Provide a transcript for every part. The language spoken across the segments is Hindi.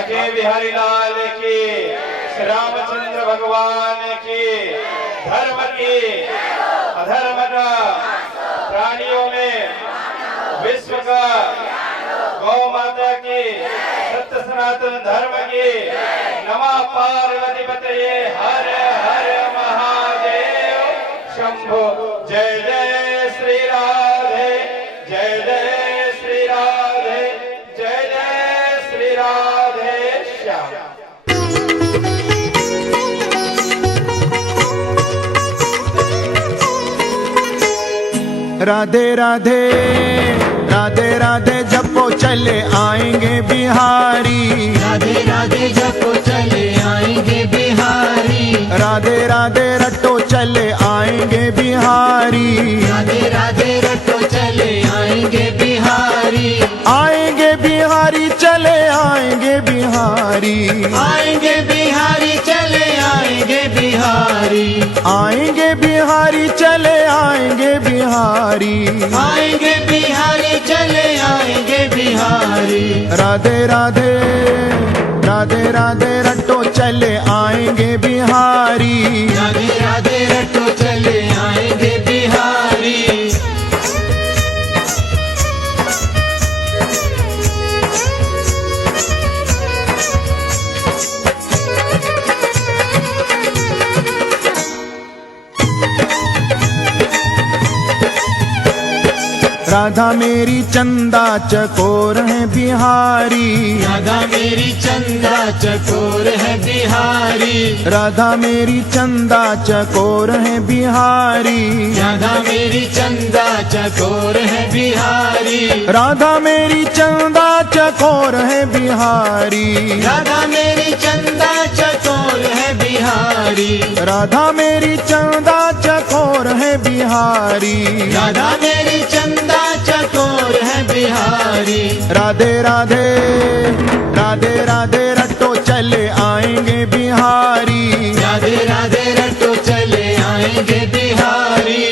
बाके बिहारी लाल की, श्री रामचंद्र भगवान की, धर्म की अधर्म का, प्राणियों में विश्व का, गौ माता की, सत्य सनातन धर्म की, नमः पार्वती पतये हर हर महादेव शंभो। जय जय श्री राधे, जय जय श्री राधे, जय जय श्री राधे श्याम। राधे राधे राधे राधे जपो चले आएंगे बिहारी, राधे राधे जपो चले आएंगे बिहारी, राधे राधे रटो चले आएंगे बिहारी, राधे राधे रटो चले आएंगे बिहारी, आएंगे बिहारी चले आएंगे बिहारी, आएंगे बिहारी चले आएंगे बिहारी, आएंगे बिहारी चले आएंगे बिहारी, आएंगे बिहारी चले आएंगे बिहारी, राधे राधे राधे राधे रटो चले आएंगे बिहारी, राधे राधे रटो चले आएंगे बिहारी। राधा मेरी चंदा चकोर है बिहारी, राधा मेरी चंदा चकोर है बिहारी, राधा मेरी चंदा चकोर है बिहारी, राधा मेरी चंदा चकोर है बिहारी, राधा मेरी चंदा चकोर है बिहारी, राधा मेरी चंदा चकोर है बिहारी, राधा मेरी चंदा चकोर है बिहारी, राधा मेरी चंदा चकोर है बिहारी, राधे राधे राधे राधे रटो चले आएंगे बिहारी, राधे राधे रटो चले आएंगे बिहारी।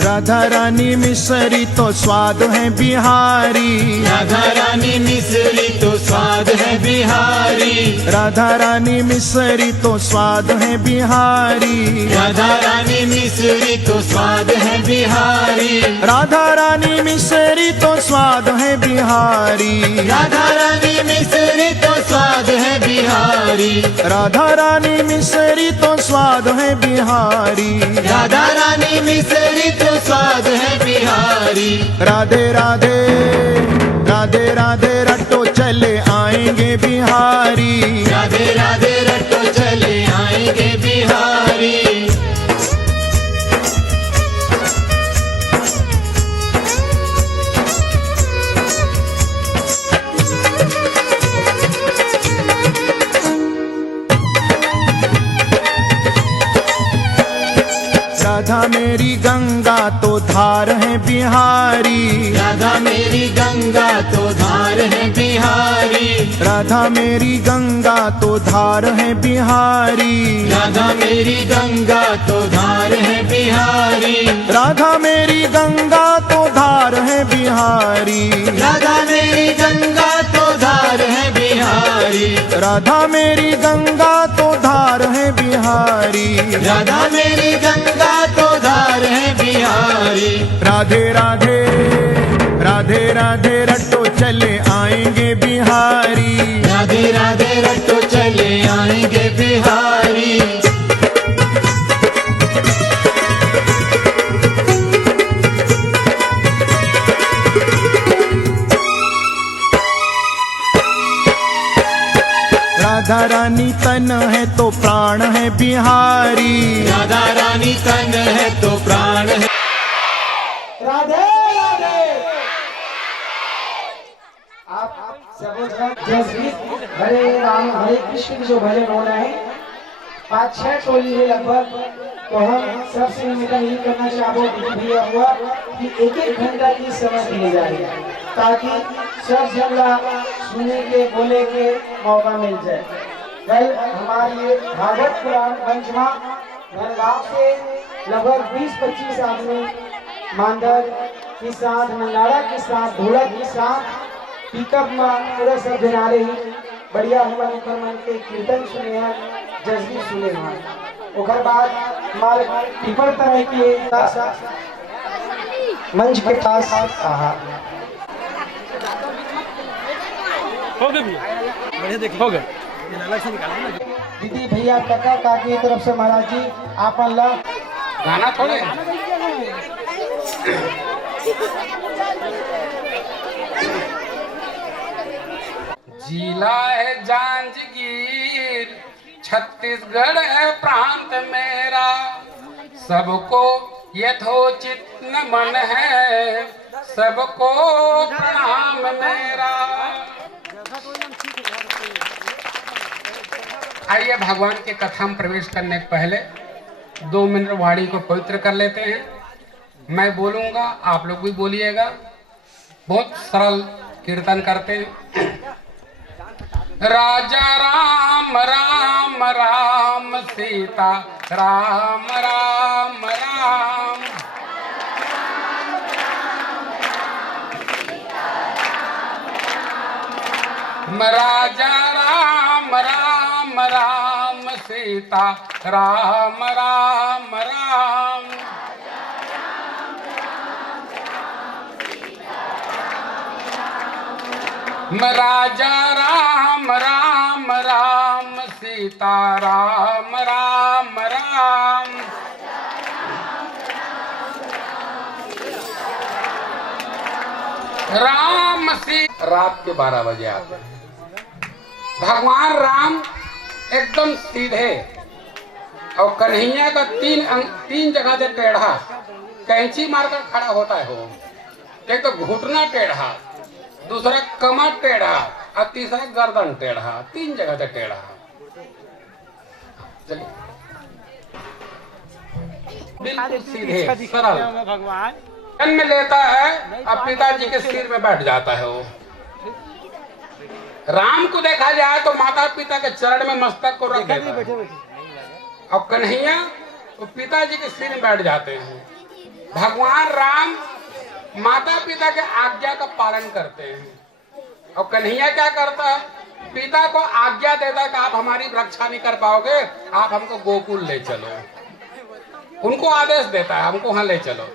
राधा रानी मिसरी तो स्वाद है बिहारी, राधा रानी मिसरी तो स्वाद है बिहारी, राधा रानी मिसरी तो स्वाद है बिहारी, राधा रानी मिसरी तो स्वाद है बिहारी, राधा रानी मिसरी तो स्वाद है बिहारी, राधा रानी मिसरी तो स्वाद है बिहारी, राधा रानी मिसरी तो स्वाद है बिहारी, राधा रानी मिसरी तो स्वाद है बिहारी, राधे राधे राधे राधे रटो चले आएंगे बिहारी, राधे राधे रटो चले आएंगे बिहारी। राधा मेरी गंगा तो धार है बिहारी, राधा मेरी गंगा तो धार है बिहारी, राधा मेरी गंगा तो धार है बिहारी, राधा मेरी गंगा तो धार है बिहारी, राधा मेरी गंगा तो धार है बिहारी, राधा मेरी गंगा तो धार है बिहारी, राधा मेरी गंगा तो धार है बिहारी, राधा मेरी गंगा तो धार है बिहारी, राधे राधे राधे राधे रटो चले आएंगे बिहारी, राधे राधे रटो चले आएंगे बिहारी। राधा रानी तन है तो प्राण है बिहारी, राधा रानी तन है तो प्राण है। राधे राधे। आप सब जसवीर हरे राम हरे कृष्ण के जो भजन हो रहे हैं 5-6 टोली है लगभग, तो हम सबसे निवेदन ये करना चाहते भैया हुआ कि 1-1 घंटा की समय दी जाए ताकि सब जगह सुनने के बोले के मौका मिल जाए। कल हमारी भागवत पुराण पंचमा गांव से लगभग 20-25 आदमी मांदर के साथ, नंगाड़ा के साथ, ढोलक के साथ, पिकअप में पूरा सब जना रही बढ़िया हुआ मन के कीर्तन सुने हैं, जज्बी सुने हैं। ओकर बाद हमारे पीपल तरह के मंच के पास हो गए भैया, बढ़िया देखिए हो गए, अलग से निकालना ना। दीदी भैया काका काकी की तरफ से महाराज जी आप अल्लाह गाना थोड़े जिला है जांजगीर, छत्तीसगढ़ है प्रांत मेरा, सबको यथोचित नमन है, सबको प्रणाम मेरा। आइए भगवान के कथा में प्रवेश करने के पहले 2 मिनट वाणी को पवित्र कर लेते हैं। मैं बोलूंगा, आप लोग भी बोलिएगा। बहुत सरल कीर्तन करते हैं। राजा राम राम राम सीता राम राम राम, राजा राम राम राम सीता राम राम राम। राजा राम राम राम सीता राम राम राम। राम सी रात के 12 बजे आते हैं। भगवान राम एकदम सीधे और कन्हैया का 3 जगह से टेढ़ा कैंची मारकर खड़ा होता है। वो एक तो घुटना टेढ़ा, दूसरा कमर टेढ़ा और तीसरा गर्दन टेढ़ा, 3 जगह से टेढ़ा। चलिए बिल्कुल सीधे सरल भगवान जन्म लेता है और पिताजी के सिर में बैठ जाता है। वो राम को देखा जाए तो माता पिता के चरण में मस्तक को रख देता है और कन्हैया वो पिताजी के सिर में बैठ जाते हैं। भगवान राम माता पिता के आज्ञा का पालन करते हैं और कन्हैया क्या करता है, पिता को आज्ञा देता है कि आप हमारी रक्षा नहीं कर पाओगे, आप हमको गोकुल ले चलो। उनको आदेश देता है हमको वहां ले चलो।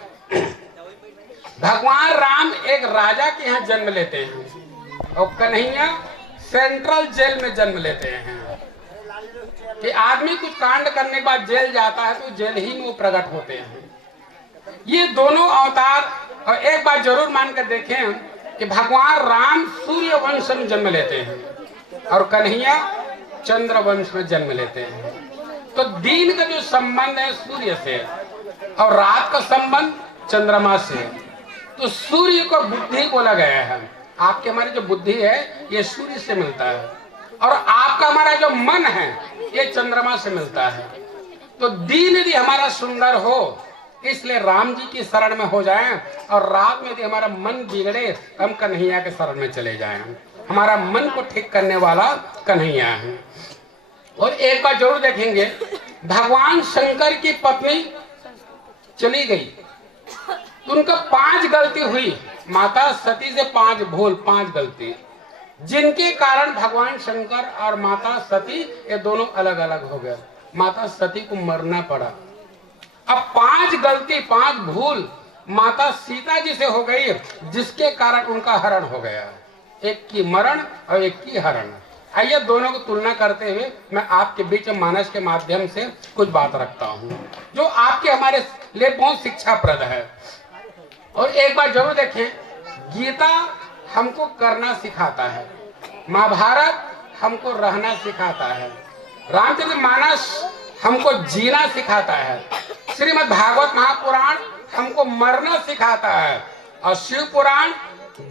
भगवान राम एक राजा के यहाँ जन्म लेते हैं और कन्हैया सेंट्रल जेल में जन्म लेते हैं। कि आदमी कुछ कांड करने के बाद जेल जाता है तो जेल ही में वो प्रकट होते हैं। ये दोनों अवतार, और एक बात जरूर मान कर देखें कि भगवान राम सूर्य वंश में जन्म लेते हैं और कन्हैया चंद्र वंश में जन्म लेते हैं। तो दिन का जो संबंध है सूर्य से और रात का संबंध चंद्रमा से, तो सूर्य को बुद्धि बोला गया है। आपके हमारी जो बुद्धि है ये सूर्य से मिलता है और आपका हमारा जो मन है ये चंद्रमा से मिलता है। तो दिन यदि हमारा सुंदर हो इसलिए राम जी की शरण में हो जाएं और रात में यदि हमारा मन बिगड़े हम कन्हैया के शरण में चले जाएं। हमारा मन को ठीक करने वाला कन्हैया है। और एक बात जरूर देखेंगे, भगवान शंकर की पत्नी चली गई तो उनका 5 गलती हुई। माता सती से 5 भूल, 5 गलती, जिनके कारण भगवान शंकर और माता सती ये दोनों अलग अलग हो गए। माता सती को मरना पड़ा। अब 5 गलती, 5 भूल माता सीता जी से हो गई, जिसके कारण उनका हरण हो गया। एक की मरण और एक की हरण। आइए दोनों को तुलना करते हुए मैं आपके बीच में मानस के माध्यम से कुछ बात रखता हूँ जो आपके हमारे लिए बहुत शिक्षाप्रद है। और एक बार जरूर देखें, गीता हमको करना सिखाता है, महाभारत हमको रहना सिखाता है, रामचरित मानस हमको जीना सिखाता है, श्रीमद् भागवत महापुराण हमको मरना सिखाता है और शिव पुराण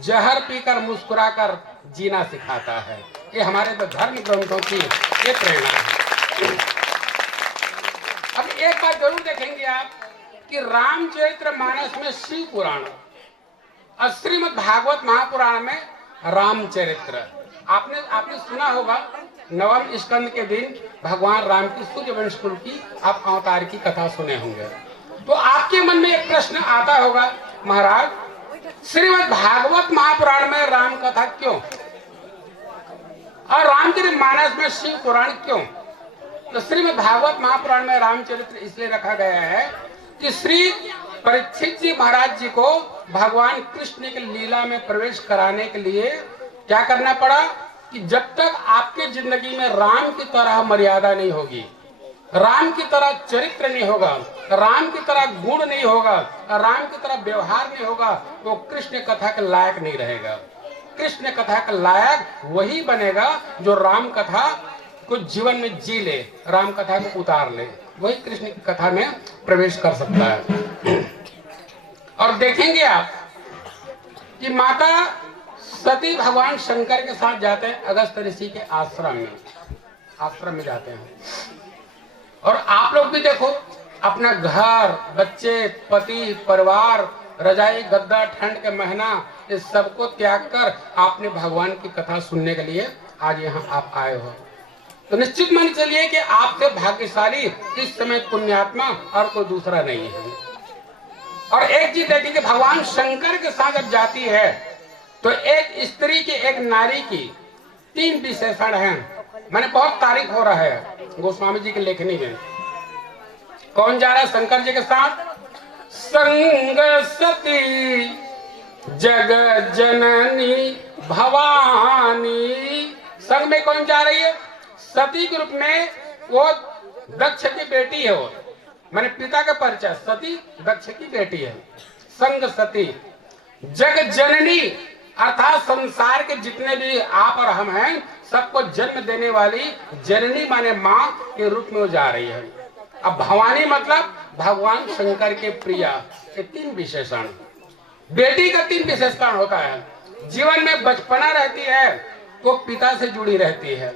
जहर पीकर मुस्कुराकर जीना सिखाता है। ये हमारे तो धर्म ग्रंथों की ये प्रेरणा है। अब एक बात जरूर देखेंगे आप कि रामचरित मानस में शिव पुराण और श्रीमद् भागवत महापुराण में रामचरित्र। आपने सुना होगा 9वें स्कंद के दिन भगवान राम की सूर्यवंश कुल की आप अवतार की कथा सुने होंगे। तो आपके मन में एक प्रश्न आता होगा, महाराज श्रीमद् भागवत महापुराण में राम कथा क्यों और रामचरित मानस में शिव पुराण क्यों? तो श्रीमद् भागवत महापुराण में रामचरित्र इसलिए रखा गया है कि श्री परीक्षित जी महाराज जी को भगवान कृष्ण की लीला में प्रवेश कराने के लिए क्या करना पड़ा कि जब तक आपके जिंदगी में राम की तरह मर्यादा नहीं होगी, राम की तरह चरित्र नहीं होगा, राम की तरह गुण नहीं होगा, राम की तरह व्यवहार नहीं होगा, वो कृष्ण कथा के लायक नहीं रहेगा। कृष्ण कथा का लायक वही बनेगा जो राम कथा को जीवन में जी ले, राम कथा को उतार ले, वही कृष्ण की कथा में प्रवेश कर सकता है। और देखेंगे आप कि माता सती भगवान शंकर के साथ जाते हैं अगस्त ऋषि के आश्रम में जाते हैं। और आप लोग भी देखो, अपना घर, बच्चे, पति, परिवार, रजाई, गद्दा, ठंड के महीना, इस सबको त्याग कर आपने भगवान की कथा सुनने के लिए आज यहाँ आप आए हो। तो निश्चित मान चलिए कि आपसे भाग्यशाली इस समय पुण्यात्मा और कोई दूसरा नहीं है। और एक चीज देखिए कि भगवान शंकर के साथ जब जाती है तो एक स्त्री की, एक नारी की 3 विशेषण हैं। मैंने बहुत तारीफ हो रहा है गोस्वामी जी की लेखनी में। कौन जा रहा है शंकर जी के साथ? संग सती जग जननी भवानी। संग में कौन जा रही है? सती के रूप में वो दक्ष की बेटी है। वो मैंने पिता का परिचय, सती दक्ष की बेटी है। संग सती जग जननी अर्थात संसार के जितने भी आप और हम हैं सबको जन्म देने वाली जननी माने माँ के रूप में वो जा रही है। अब भवानी मतलब भगवान शंकर के प्रिया। ये 3 विशेषण। बेटी का 3 विशेषण होता है। जीवन में बचपना रहती है वो पिता से जुड़ी रहती है,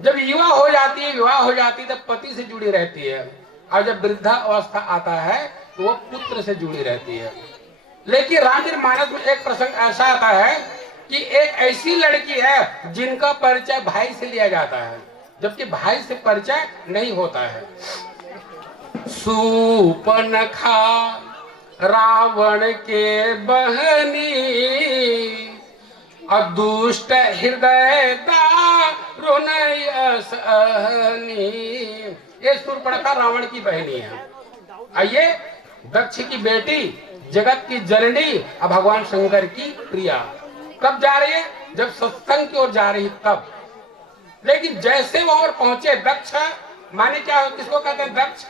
जब युवा हो जाती है, विवाह हो जाती है, तब पति से जुड़ी रहती है, और जब वृद्धा अवस्था आता है तो वो पुत्र से जुड़ी रहती है। लेकिन रामचरित मानस में एक प्रसंग ऐसा आता है कि एक ऐसी लड़की है जिनका परिचय भाई से लिया जाता है, जबकि भाई से परिचय नहीं होता है। सूपनखा रावण के बहनी, अदुष्ट हृदय दारुण असहनी। ये सूर्पणखा रावण की बहनी है। आइए, दक्ष की बेटी, जगत की जननी और भगवान शंकर की प्रिया कब जा रही है? जब सत्संग की ओर जा रही तब। लेकिन जैसे वहां पर पहुंचे, दक्ष माने क्या, किसको कहते हैं? दक्ष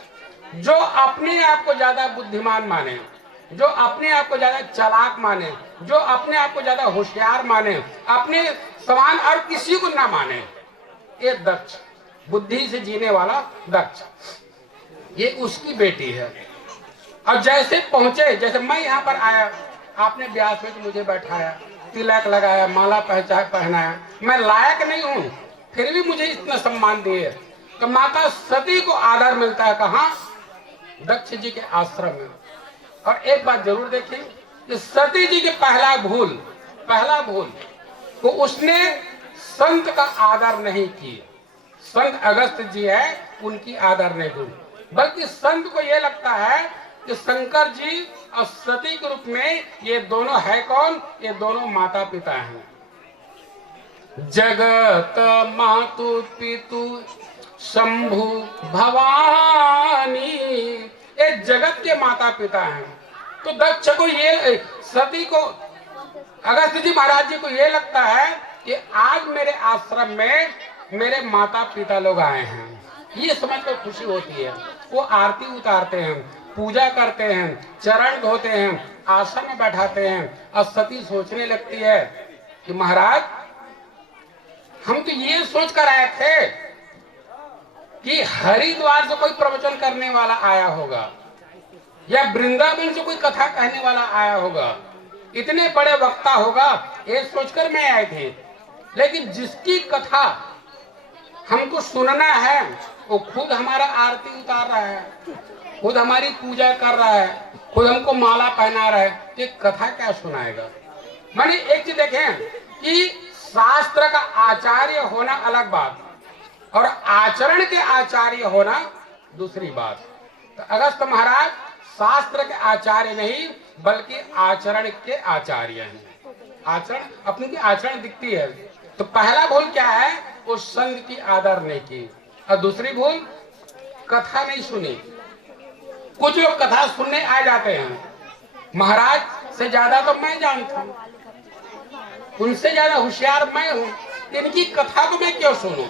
जो अपने आप को ज्यादा बुद्धिमान माने, जो अपने आप को ज्यादा चालाक माने, जो अपने आप को ज्यादा होशियार माने, अपने समान और किसी को ना माने, ये दक्ष, बुद्धि से जीने वाला दक्ष, ये उसकी बेटी है। और जैसे पहुंचे, जैसे मैं यहाँ पर आया, आपने ब्याह में मुझे बैठाया, तिलक लगाया, माला पहनाया, मैं लायक नहीं हूँ फिर भी मुझे इतना सम्मान दिए, तो माता सती को आदर मिलता है कहाँ? दक्ष जी के आश्रम में। और एक बात जरूर देखिए कि सती जी के पहला भूल वो उसने संत का आदर नहीं की। संत अगस्त जी है, उनकी आदर नहीं की, बल्कि संत को ये लगता है कि शंकर जी और सती के रूप में ये दोनों है कौन? ये दोनों माता पिता हैं। जगत मातु पितु शंभु भवानी, ये जगत के माता पिता हैं। तो दक्ष को ये, सती को, अगस्त जी महाराज जी को ये लगता है कि आज मेरे आश्रम में मेरे माता पिता लोग आए हैं, ये समझ कर खुशी होती है। वो आरती उतारते हैं, पूजा करते हैं, चरण धोते हैं, आसन में बैठाते हैं। और सती सोचने लगती है कि महाराज हम तो ये सोच कर आए थे कि हरिद्वार से कोई प्रवचन करने वाला आया होगा या वृंदावन से कोई कथा कहने वाला आया होगा, इतने बड़े वक्ता होगा, ये सोचकर मैं आए थे। लेकिन जिसकी कथा हमको सुनना है वो खुद हमारा आरती उतार रहा है, खुद हमारी पूजा कर रहा है, खुद हमको माला पहना रहा है, ये कथा क्या सुनाएगा? मैंने एक चीज देखें कि शास्त्र का आचार्य होना अलग बात और आचरण के आचार्य होना दूसरी बात। तो अगस्त महाराज शास्त्र के आचार्य नहीं बल्कि आचरण के आचार्य हैं। आचरण अपनी की आचरण दिखती है। तो पहला भूल क्या है? वो संघ की आदर नहीं की। और दूसरी भूल, कथा नहीं सुनी। कुछ लोग कथा सुनने आ जाते हैं, महाराज से ज्यादा तो मैं जानता हूं, उनसे ज्यादा होशियार मैं हूं, इनकी कथा को मैं क्यों सुनूं?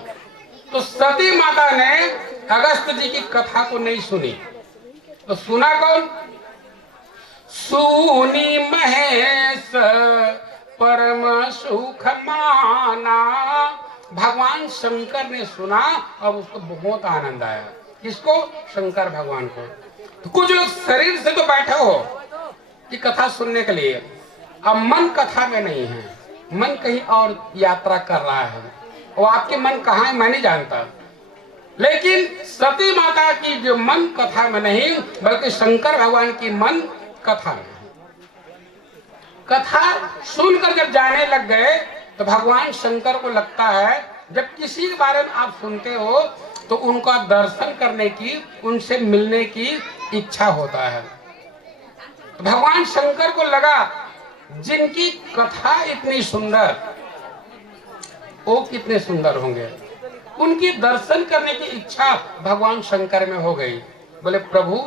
तो सती माता ने अगस्त जी की कथा को नहीं सुनी। तो सुना कौन? सुनी महेश परम सुख माना। भगवान शंकर ने सुना और उसको बहुत आनंद आया। किसको? शंकर भगवान को। तो कुछ लोग शरीर से तो बैठे हो कि कथा सुनने के लिए, अब मन कथा में नहीं है, मन कहीं और यात्रा कर रहा है। वो आपके मन कहाँ है मैं नहीं जानता, लेकिन सती माता की जो मन कथा में नहीं बल्कि शंकर भगवान की मन कथा में है। कथा सुनकर जब जाने लग गए तो भगवान शंकर को लगता है जब किसी के बारे में आप सुनते हो तो उनका दर्शन करने की, उनसे मिलने की इच्छा होता है। तो भगवान शंकर को लगा जिनकी कथा इतनी सुंदर, वो कितने सुंदर होंगे। उनकी दर्शन करने की इच्छा भगवान शंकर में हो गई। बोले प्रभु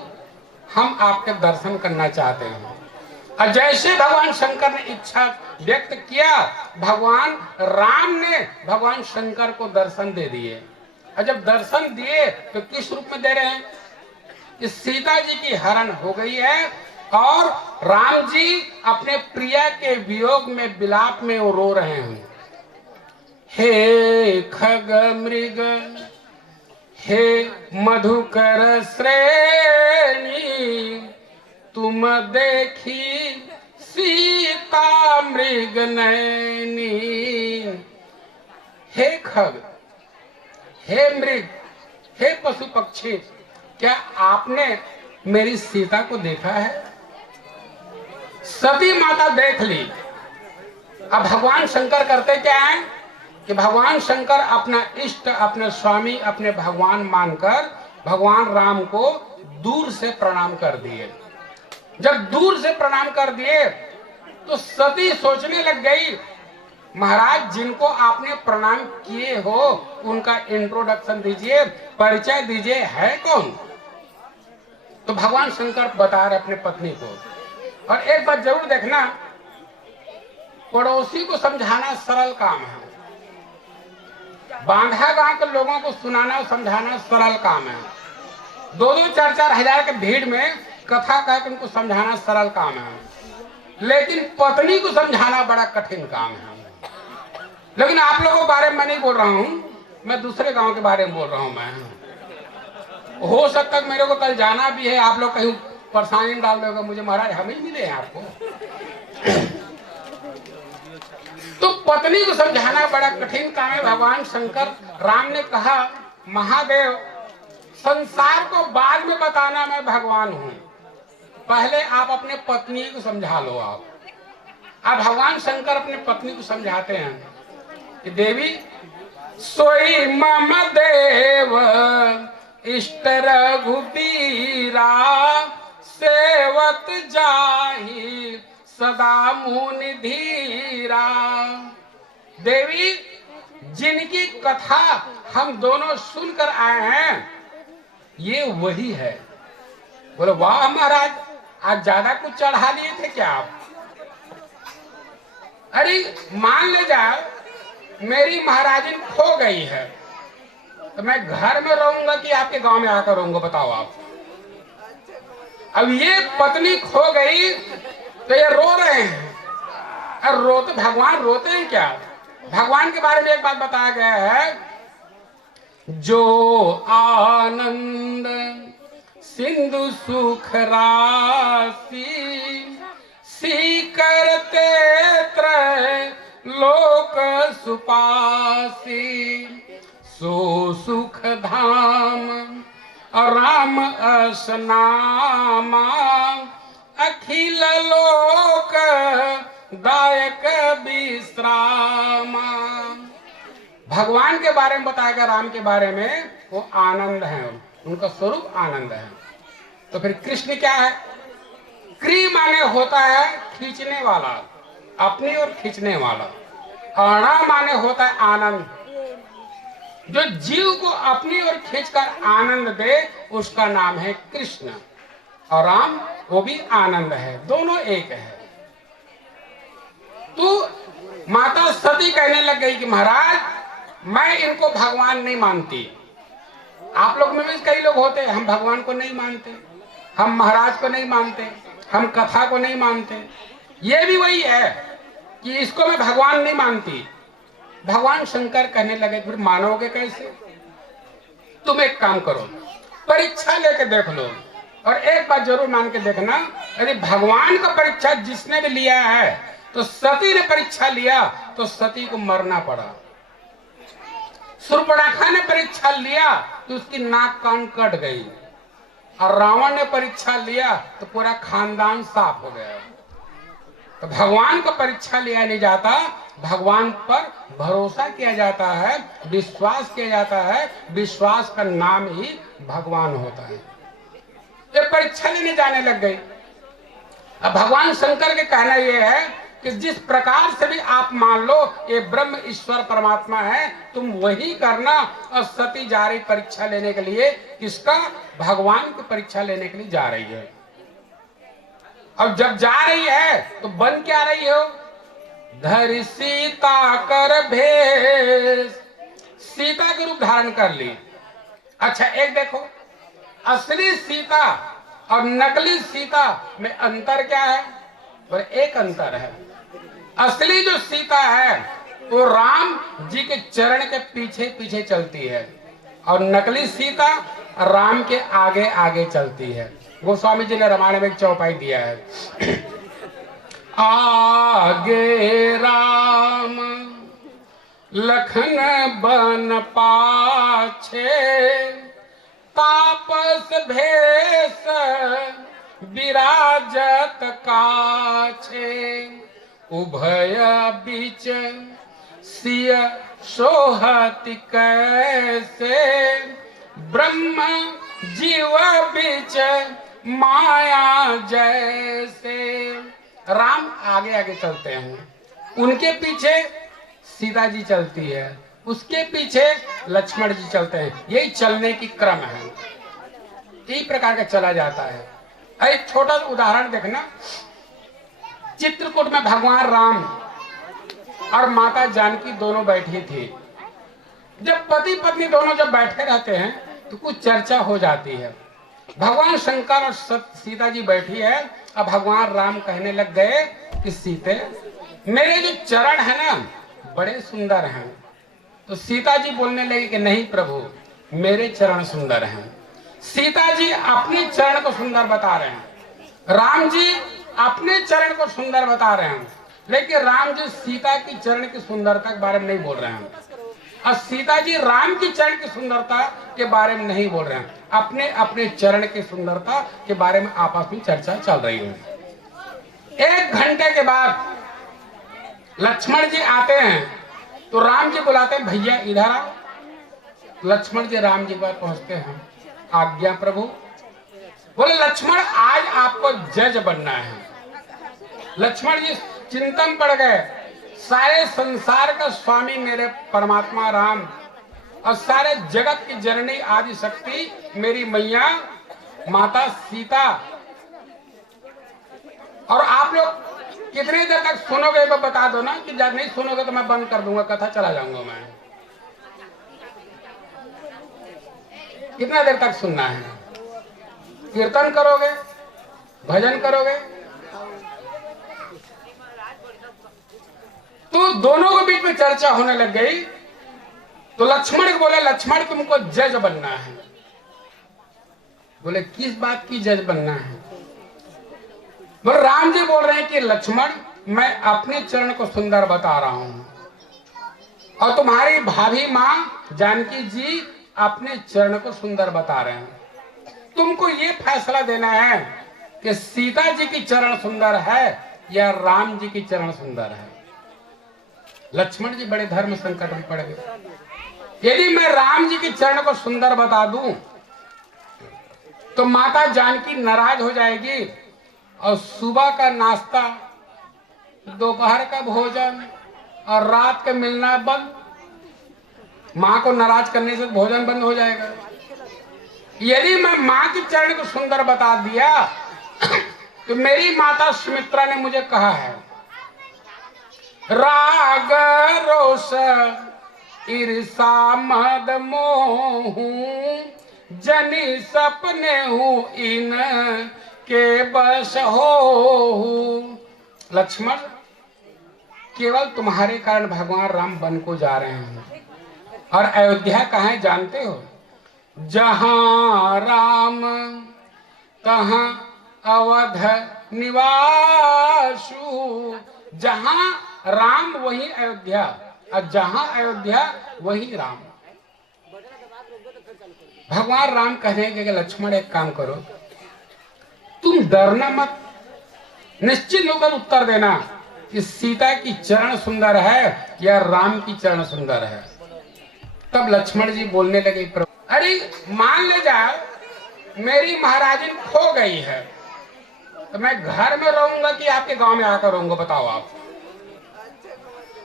हम आपके दर्शन करना चाहते हैं। और जैसे भगवान शंकर ने इच्छा व्यक्त किया, भगवान राम ने भगवान शंकर को दर्शन दे दिए। और जब दर्शन दिए तो किस रूप में दे रहे हैं? कि सीता जी की हरण हो गई है और राम जी अपने प्रिया के वियोग में, विलाप में वो रो रहे हैं। हे खग मृग हे मधुकर श्रेणी, तुम देखी सीता मृग नैनी। हे खग, हे मृग, हे पशु पक्षी, क्या आपने मेरी सीता को देखा है? सती माता देख ली। अब भगवान शंकर करते क्या है कि भगवान शंकर अपना इष्ट, अपने स्वामी, अपने भगवान मानकर भगवान राम को दूर से प्रणाम कर दिए। जब दूर से प्रणाम कर दिए तो सती सोचने लग गई, महाराज जिनको आपने प्रणाम किए हो उनका इंट्रोडक्शन दीजिए, परिचय दीजिए, है कौन? तो भगवान शंकर बता रहे अपने पत्नी को। और एक बात जरूर देखना, पड़ोसी को समझाना सरल काम है, बांधा गांव के लोगों को सुनाना और समझाना सरल काम है। 2-2, 4-4 हजार के भीड़ में कथा कह के उनको समझाना सरल काम है, लेकिन पत्नी को समझाना बड़ा कठिन काम है। लेकिन आप लोगों के बारे में मैं नहीं बोल रहा हूँ, मैं दूसरे गांव के बारे में बोल रहा हूँ। मैं हो सकता है मेरे को कल जाना भी है, आप लोग कहीं परेशानी में डाल दोगे मुझे, महाराज हम ही मिले हैं आपको। तो पत्नी को समझाना बड़ा कठिन काम है। भगवान शंकर राम ने कहा, महादेव संसार को बाद में बताना मैं भगवान हूँ, पहले आप अपने पत्नी को समझा लो। आप अब भगवान शंकर अपने पत्नी को समझाते हैं कि देवी सोई मम देव इष्ट रघुबीरा, सेवत जाहि सदा मुनि धीरा। देवी जिनकी कथा हम दोनों सुनकर आए हैं ये वही है। बोले वाह महाराज, आज ज्यादा कुछ चढ़ा लिए थे क्या आप? अरे मान ले जाओ मेरी महाराजिन खो गई है तो मैं घर में रहूंगा कि आपके गांव में आकर रहूंगा, बताओ आप। अब ये पत्नी खो गई तो ये रो रहे हैं। और रोते, भगवान रोते हैं क्या? भगवान के बारे में एक बात बताया गया है, जो आनंद सिंधु सुख राशि, सी करते त्रय लोक सुपासी, सो सुख धाम राम असनामा, अखिल लोक दायक विश्राम। भगवान के बारे में बताएगा, राम के बारे में, वो आनंद है, उनका स्वरूप आनंद है। तो फिर कृष्ण क्या है? क्री माने होता है खींचने वाला, अपनी ओर खींचने वाला। अणा माने होता है आनंद, जो जीव को अपनी ओर खींचकर आनंद दे, उसका नाम है कृष्ण। और राम वो भी आनंद है, दोनों एक है। तो माता सती कहने लग गई कि महाराज मैं इनको भगवान नहीं मानती। आप लोग में भी कई लोग होते हैं, हम भगवान को नहीं मानते, हम महाराज को नहीं मानते, हम कथा को नहीं मानते। ये भी वही है कि इसको मैं भगवान नहीं मानती। भगवान शंकर कहने लगे फिर मानोगे कैसे? तुम एक काम करो, परीक्षा लेके देख लो, और एक बात जरूर मान के देखना, यदि भगवान का परीक्षा जिसने भी लिया है, तो सती ने परीक्षा लिया तो सती को मरना पड़ा। शूर्पणखा ने परीक्षा लिया तो उसकी नाक कान कट गई, और रावण ने परीक्षा लिया तो पूरा खानदान साफ हो गया। तो भगवान का परीक्षा लिया नहीं जाता, भगवान पर भरोसा किया जाता है, विश्वास किया जाता है। विश्वास का नाम ही भगवान होता है। ये परीक्षा लेने जाने लग गई। अब भगवान शंकर के कहना यह है कि जिस प्रकार से भी आप मान लो ये ब्रह्म ईश्वर परमात्मा है, तुम वही करना। और सती जा रही परीक्षा लेने के लिए, किसका? भगवान की परीक्षा लेने के लिए जा रही है। अब जब जा रही है तो बन क्या रही हो? धरि सीता कर भेष, सीता के रूप धारण कर ली। अच्छा एक देखो, असली सीता और नकली सीता में अंतर क्या है? और एक अंतर है, असली जो सीता है वो राम जी के चरण के पीछे पीछे चलती है, और नकली सीता राम के आगे आगे चलती है। गोस्वामी जी ने रामायण में एक चौपाई दिया है, आगे राम लखन बन पाछे, तापस भेष विराजत काछे, उभय बीच सिय सोहति कैसे, ब्रह्म जीव बीच माया जैसे। राम आगे आगे चलते हैं, उनके पीछे सीता जी चलती है, उसके पीछे लक्ष्मण जी चलते हैं। यही चलने की क्रम है, इस प्रकार का चला जाता है। एक छोटा उदाहरण देखना, चित्रकूट में भगवान राम और माता जानकी दोनों बैठी थी। जब पति पत्नी दोनों जब बैठे रहते हैं तो कुछ चर्चा हो जाती है। भगवान शंकर और सीता जी बैठी है। अब भगवान राम कहने लग गए कि सीते, मेरे जो चरण है ना बड़े सुंदर हैं। तो सीता जी बोलने लगी कि नहीं प्रभु, मेरे चरण सुंदर हैं। सीता जी अपने चरण को सुंदर बता रहे हैं, राम जी अपने चरण को सुंदर बता रहे हैं, लेकिन राम जी सीता की चरण की सुंदरता के बारे में नहीं बोल रहे हैं, और सीता जी राम की चरण की सुंदरता के बारे में नहीं बोल रहे हैं। अपने अपने चरण की सुंदरता के बारे में आपस में चर्चा चल रही है। 1 घंटे के बाद लक्ष्मण जी आते हैं तो राम जी बुलाते हैं, भैया इधर आओ। लक्ष्मण जी राम जी के पास पहुंचते हैं, आज्ञा प्रभु। बोले लक्ष्मण आज आपको जज बनना है। लक्ष्मण जी चिंतन पड़ गए, सारे संसार का स्वामी मेरे परमात्मा राम, और सारे जगत की जननी आदि शक्ति मेरी मैया माता सीता, और आप लोग कितने देर तक सुनोगे वो बता दो ना, कि जब नहीं सुनोगे तो मैं बंद कर दूंगा, कथा चला जाऊंगा मैं। कितना देर तक सुनना है? कीर्तन करोगे, भजन करोगे? तो दोनों के बीच में चर्चा होने लग गई। तो लक्ष्मण को बोले, लक्ष्मण तुमको जज बनना है। बोले किस बात की जज बनना है? बोले राम जी बोल रहे हैं कि लक्ष्मण मैं अपने चरण को सुंदर बता रहा हूं, और तुम्हारी भाभी माँ जानकी जी अपने चरण को सुंदर बता रहे हैं। तुमको ये फैसला देना है कि सीता जी की चरण सुंदर है या राम जी की चरण सुंदर है? लक्ष्मण जी बड़े धर्म संकट में पड़ गए। यदि मैं राम जी के चरण को सुंदर बता दूं तो माता जानकी नाराज हो जाएगी और सुबह का नाश्ता, दोपहर का भोजन और रात का मिलना बंद। माँ को नाराज करने से भोजन बंद हो जाएगा। यदि मैं माँ के चरण को सुंदर बता दिया तो मेरी माता सुमित्रा ने मुझे कहा है, राग रोष ईर्षा मद मोह जनि सपने हूँ इन के बस हो। लक्ष्मण, केवल तुम्हारे कारण भगवान राम वन को जा रहे हैं। और अयोध्या कहाँ है जानते हो? जहाँ राम तहाँ अवध निवासु। जहाँ राम वही अयोध्या, और जहाँ अयोध्या वही राम। भगवान राम कहेंगे कि लक्ष्मण एक काम करो, तुम डरना मत, निश्चित होकर उत्तर देना कि सीता की चरण सुंदर है या राम की चरण सुंदर है। तब लक्ष्मण जी बोलने लगे, प्रभु अरे मान ले जाओ मेरी महाराजिन खो गई है तो मैं घर में रहूंगा कि आपके गांव में आकर रहूंगा, बताओ आप।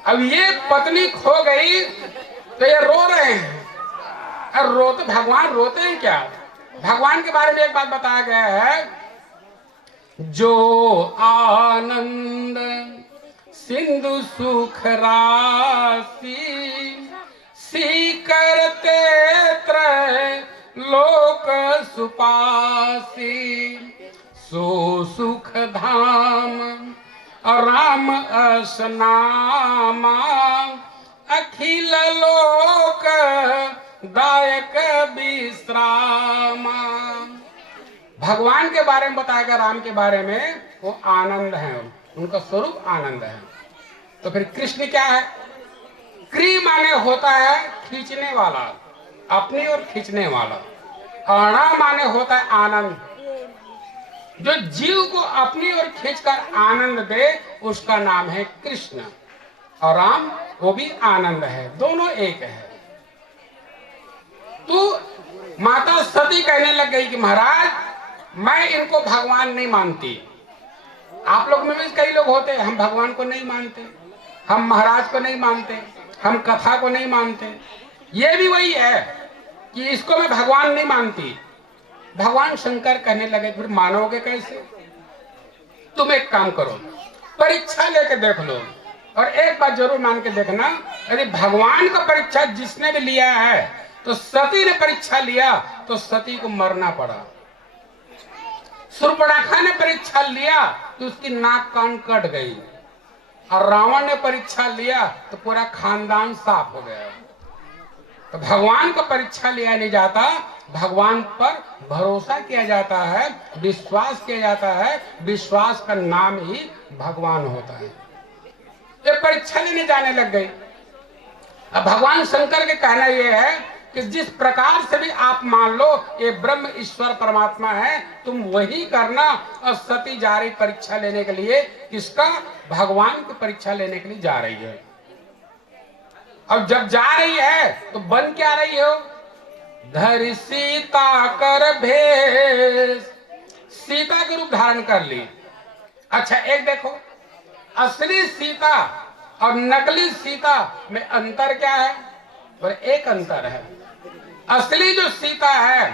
अब ये पत्नी खो गई तो ये रो रहे हैं। और रोते, भगवान रोते हैं क्या? भगवान के बारे में एक बात बताया गया है, जो आनंद सिंधु सुख राशि सी करते त्रय लोक सुपासी सो सुख धाम राम असनामा अखिल लोक दायक विश्रामा। भगवान के बारे में बताया गया, राम के बारे में, वो आनंद है, उनका स्वरूप आनंद है। तो फिर कृष्ण क्या है? क्री माने होता है खींचने वाला, अपनी ओर खींचने वाला। अणा माने होता है आनंद, जो जीव को अपनी ओर खींचकर आनंद दे उसका नाम है कृष्ण। और राम वो भी आनंद है, दोनों एक है। तो माता सती कहने लग गई कि महाराज मैं इनको भगवान नहीं मानती। आप लोग में भी कई लोग होते हैं, हम भगवान को नहीं मानते, हम महाराज को नहीं मानते, हम कथा को नहीं मानते। ये भी वही है कि इसको मैं भगवान नहीं मानती। भगवान शंकर कहने लगे, फिर मानोगे कैसे? तुम एक काम करो, परीक्षा लेके देख लो, और एक बात जरूर मान के देखना, यदि भगवान का परीक्षा जिसने भी लिया है, तो सती ने परीक्षा लिया तो सती को मरना पड़ा। शूर्पणखा ने परीक्षा लिया तो उसकी नाक कान कट गई, और रावण ने परीक्षा लिया तो पूरा खानदान साफ हो गया। तो भगवान को परीक्षा लिया नहीं जाता, भगवान पर भरोसा किया जाता है, विश्वास किया जाता है। विश्वास का नाम ही भगवान होता है। ये परीक्षा लेने जाने लग गई। अब भगवान शंकर के कहना यह है कि जिस प्रकार से भी आप मान लो ये ब्रह्म ईश्वर परमात्मा है, तुम वही करना। और सती जा रही परीक्षा लेने के लिए, किसका? भगवान की परीक्षा लेने के लिए जा रही है। अब जब जा रही है तो बन क्या रही हो? धरि सीता कर भेष, सीता के रूप धारण कर ली। अच्छा एक देखो, असली सीता और नकली सीता में अंतर क्या है? और एक अंतर है, असली जो सीता है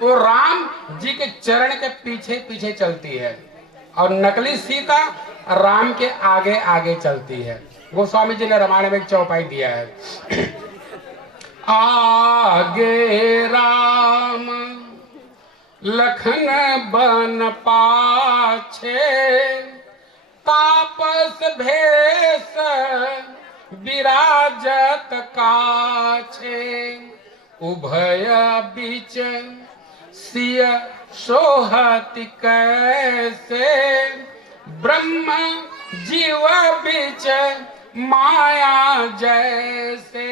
वो राम जी के चरण के पीछे पीछे चलती है, और नकली सीता राम के आगे आगे चलती है। गोस्वामी जी ने रामायण में एक चौपाई दिया है, आगे राम लखन बन पाछे तापस भेष विराजत काछे उभय बीच सिय सोहति कैसे ब्रह्म जीव बीच माया जैसे।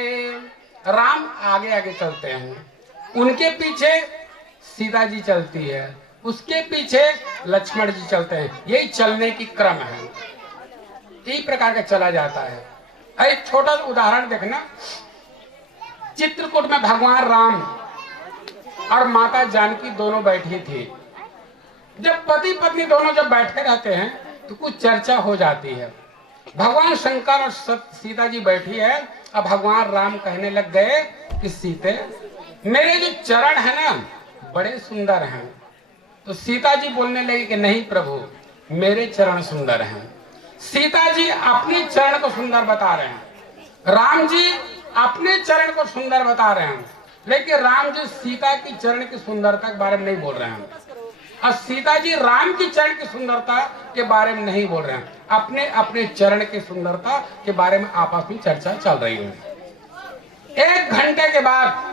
राम आगे आगे चलते हैं, उनके पीछे सीता जी चलती है, उसके पीछे लक्ष्मण जी चलते हैं। यही चलने की क्रम है। इस प्रकार का चला जाता है। एक छोटा उदाहरण देखना, चित्रकूट में भगवान राम और माता जानकी दोनों बैठी थी। जब पति पत्नी दोनों जब बैठे रहते हैं तो कुछ चर्चा हो जाती है। भगवान शंकर और सीता जी बैठी है। अब भगवान राम कहने लग गए कि सीते, मेरे जो चरण है ना बड़े सुंदर हैं। तो सीता जी बोलने लगी कि नहीं प्रभु, मेरे चरण सुंदर हैं। सीता जी अपने चरण को सुंदर बता रहे हैं, राम जी अपने चरण को सुंदर बता रहे हैं, लेकिन राम जी सीता की चरण की सुंदरता के बारे में नहीं बोल रहे हैं और सीता जी राम की चरण की सुंदरता के बारे में नहीं बोल रहे हैं। अपने अपने चरण की सुंदरता के बारे में आपस में चर्चा चल रही है। 1 घंटे के बाद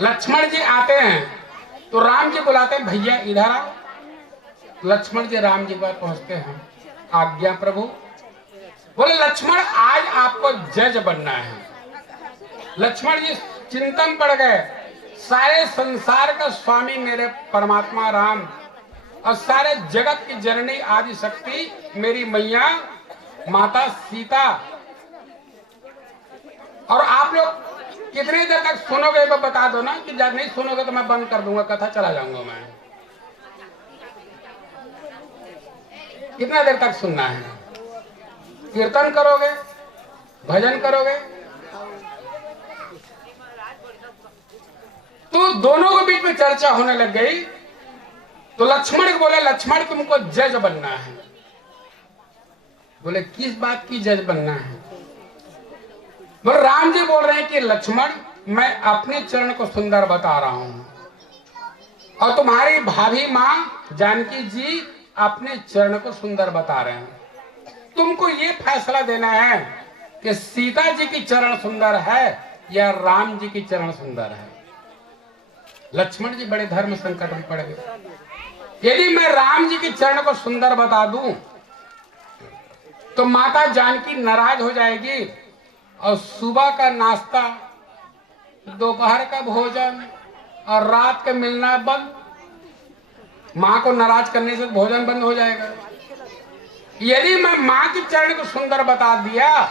लक्ष्मण जी आते हैं तो राम जी बुलाते हैं, भैया इधर आओ। लक्ष्मण जी राम जी के पास पहुंचते हैं, आज्ञा प्रभु। बोले लक्ष्मण, आज आपको जज बनना है। लक्ष्मण जी चिंतन पड़ गए, सारे संसार का स्वामी मेरे परमात्मा राम और सारे जगत की जननी आदि शक्ति मेरी मैया माता सीता, और आप लोग कितनी देर तक सुनोगे वो बता दो ना, कि जब नहीं सुनोगे तो मैं बंद कर दूंगा, कथा चला जाऊंगा मैं। कितना देर तक सुनना है? कीर्तन करोगे, भजन करोगे? तो दोनों के बीच में चर्चा होने लग गई। तो लक्ष्मण को बोले, लक्ष्मण तुमको जज बनना है। बोले किस बात की जज बनना है? बोले राम जी बोल रहे हैं कि लक्ष्मण, मैं अपने चरण को सुंदर बता रहा हूं और तुम्हारी भाभी माँ जानकी जी अपने चरण को सुंदर बता रहे हैं। तुमको ये फैसला देना है कि सीता जी की चरण सुंदर है या राम जी की चरण सुंदर है। लक्ष्मण जी बड़े धर्म संकट में पड़ गए। यदि मैं राम जी की चरण को सुंदर बता दूं तो माता जानकी नाराज हो जाएगी और सुबह का नाश्ता, दोपहर का भोजन और रात का मिलना बंद। माँ को नाराज करने से भोजन बंद हो जाएगा। यदि मैं माँ की चरण को सुंदर बता दिया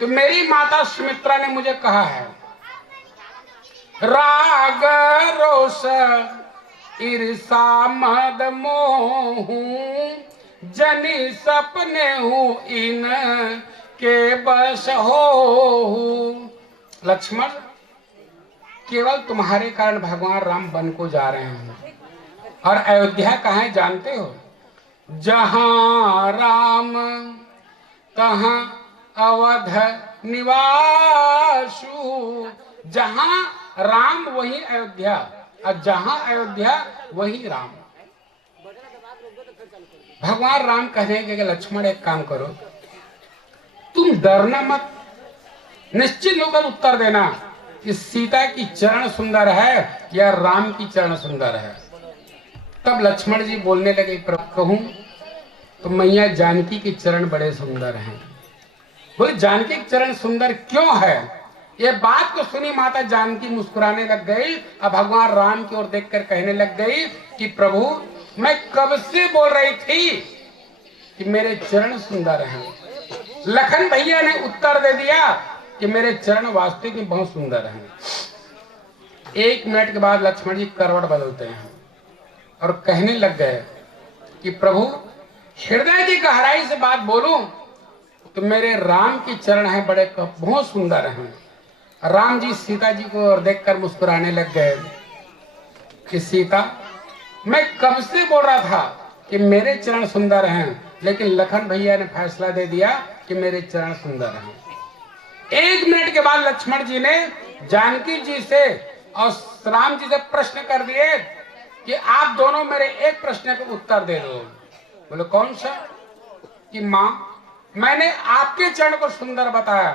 तो मेरी माता सुमित्रा ने मुझे कहा है, राग रोष ईर्षा मद मोह जनि सपने हूँ इन के बस हो। लक्ष्मण, केवल तुम्हारे कारण भगवान राम वन को जा रहे हैं और अयोध्या कहाँ है जानते हो? जहाँ राम तहाँ अवध निवासु। जहाँ राम वही अयोध्या और जहाँ अयोध्या वही राम। भगवान राम कहेंगे कि लक्ष्मण एक काम करो, तुम डरना मत, निश्चित होकर उत्तर देना कि सीता की चरण सुंदर है या राम की चरण सुंदर है। तब लक्ष्मण जी बोलने लगे, कहूं तो मैया जानकी के चरण बड़े सुंदर हैं। बोले जानकी के चरण सुंदर क्यों है? ये बात को सुनी माता जानकी मुस्कुराने लग गई और भगवान राम की ओर देखकर कहने लग गई कि प्रभु, मैं कब से बोल रही थी कि मेरे चरण सुंदर हैं। लखन भैया ने उत्तर दे दिया कि मेरे चरण वास्तविक में बहुत सुंदर हैं। 1 मिनट के बाद लक्ष्मण जी करवट बदलते हैं और कहने लग गए कि प्रभु, हृदय की गहराई से बात बोलूं तो मेरे राम के चरण हैं बड़े बहुत सुंदर हैं। राम जी सीता जी को और देखकर मुस्कुराने लग गए कि सीता, मैं कब से बोल रहा था कि मेरे चरण सुंदर हैं, लेकिन लखन भैया ने फैसला दे दिया कि मेरे चरण सुंदर हैं। 1 मिनट के बाद लक्ष्मण जी ने जानकी जी से और राम जी से प्रश्न कर दिए कि आप दोनों मेरे एक प्रश्न का उत्तर दे दो। बोले कौन सा? कि माँ, मैंने आपके चरण को सुंदर बताया।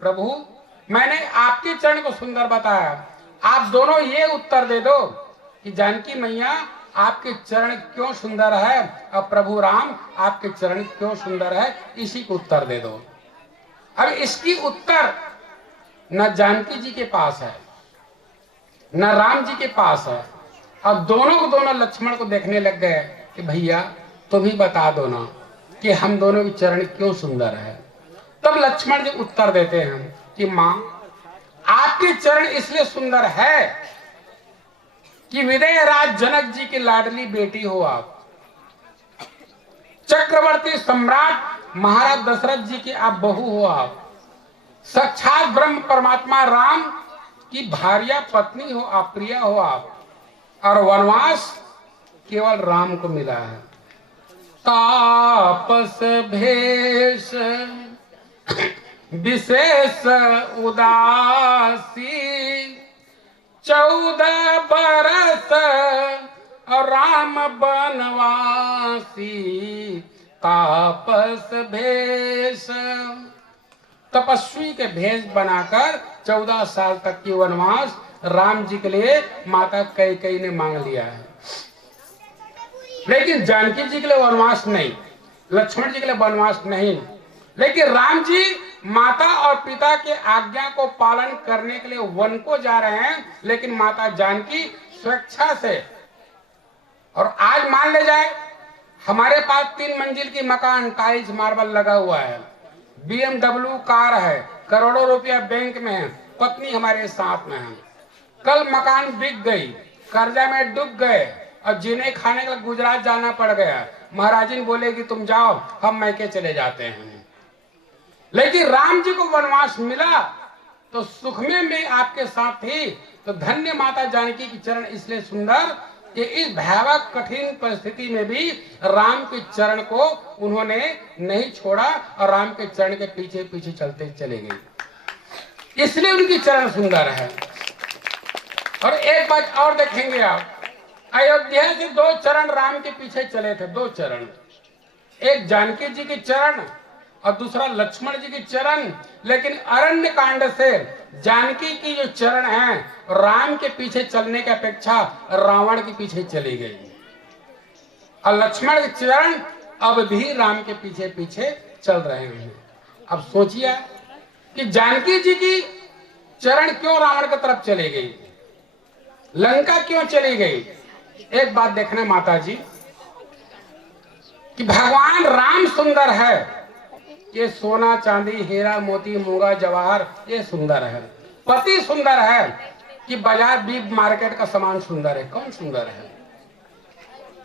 प्रभु, मैंने आपके चरण को सुंदर बताया, आप दोनों ये उत्तर दे दो कि जानकी मैया आपके चरण क्यों सुंदर है और प्रभु राम आपके चरण क्यों सुंदर है, इसी को उत्तर दे दो। अब इसकी उत्तर न जानकी जी के पास है न राम जी के पास है। अब दोनों को दोनों लक्ष्मण को देखने लग गए कि भैया तुम ही बता दो ना, कि हम दोनों के चरण क्यों सुंदर है। तब लक्ष्मण जी उत्तर देते हैं कि मां, आपके चरण इसलिए सुंदर है कि विदेह राज जनक जी की लाडली बेटी हो आप, चक्रवर्ती सम्राट महाराज दशरथ जी की आप बहू हो आप, साक्षात ब्रह्म परमात्मा राम की भार्या पत्नी हो आप, प्रिया हो आप, और वनवास केवल राम को मिला है। तापस भेष विशेष उदासी 14 बरस और राम बनवासी। तापस भेष, तपस्वी के भेष बनाकर 14 साल तक की वनवास राम जी के लिए माता कैकेयी ने मांग लिया है। लेकिन जानकी जी के लिए वनवास नहीं, लक्ष्मण जी के लिए वनवास नहीं, लेकिन राम जी माता और पिता के आज्ञा को पालन करने के लिए वन को जा रहे हैं, लेकिन माता जानकी स्वेच्छा से। और आज मान ले जाए हमारे पास 3 मंजिल की मकान, टाइल्स मार्बल लगा हुआ है, BMW कार है, करोड़ों रुपया बैंक में है, पत्नी हमारे साथ में है, कल मकान बिक गई, कर्जा में डूब गए और जीने खाने के लिए गुजरात जाना पड़ गया, महाराजिन बोलेगी तुम जाओ, हम मैके चले जाते हैं। लेकिन राम जी को वनवास मिला तो सुख में भी आपके साथ थी। तो धन्य माता जानकी की चरण इसलिए सुंदर कि इस भयावह कठिन परिस्थिति में भी राम के चरण को उन्होंने नहीं छोड़ा और राम के चरण के पीछे पीछे चलते चले गए, इसलिए उनकी चरण सुंदर है। और एक बात और देखेंगे आप, अयोध्या से 2 चरण राम के पीछे चले थे, 2 चरण, एक जानकी जी के चरण और दूसरा लक्ष्मण जी की चरण। लेकिन अरण्य कांड से जानकी की जो चरण है राम के पीछे चलने की अपेक्षा रावण के पीछे चली गई, और लक्ष्मण के चरण अब भी राम के पीछे पीछे चल रहे हैं। अब सोचिए कि जानकी जी की चरण क्यों रावण की तरफ चली गई, लंका क्यों चली गई। एक बात देखना माता जी कि भगवान राम सुंदर है, ये सोना चांदी हीरा मोती मूंगा जवाहर ये सुंदर है, पति सुंदर है कि बाजार बीफ मार्केट का सामान सुंदर है, कौन सुंदर है।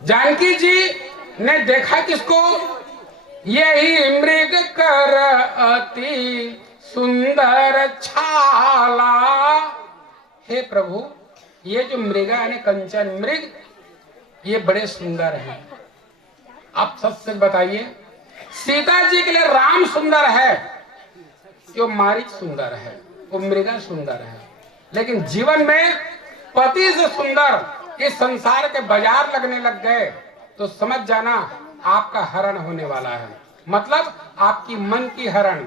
जानकी जी ने देखा किसको, यही मृग कर अति सुंदर छाला। हे प्रभु, ये जो मृग है कंचन मृग, ये बड़े सुंदर हैं। आप सच सच बताइए, सीता जी के लिए राम सुंदर है कि वो मारीच सुंदर है, वो मृगा सुंदर है, लेकिन जीवन में पति से सुंदर इस संसार के बाजार लगने लग गए तो समझ जाना आपका हरण होने वाला है। मतलब आपकी मन की हरण,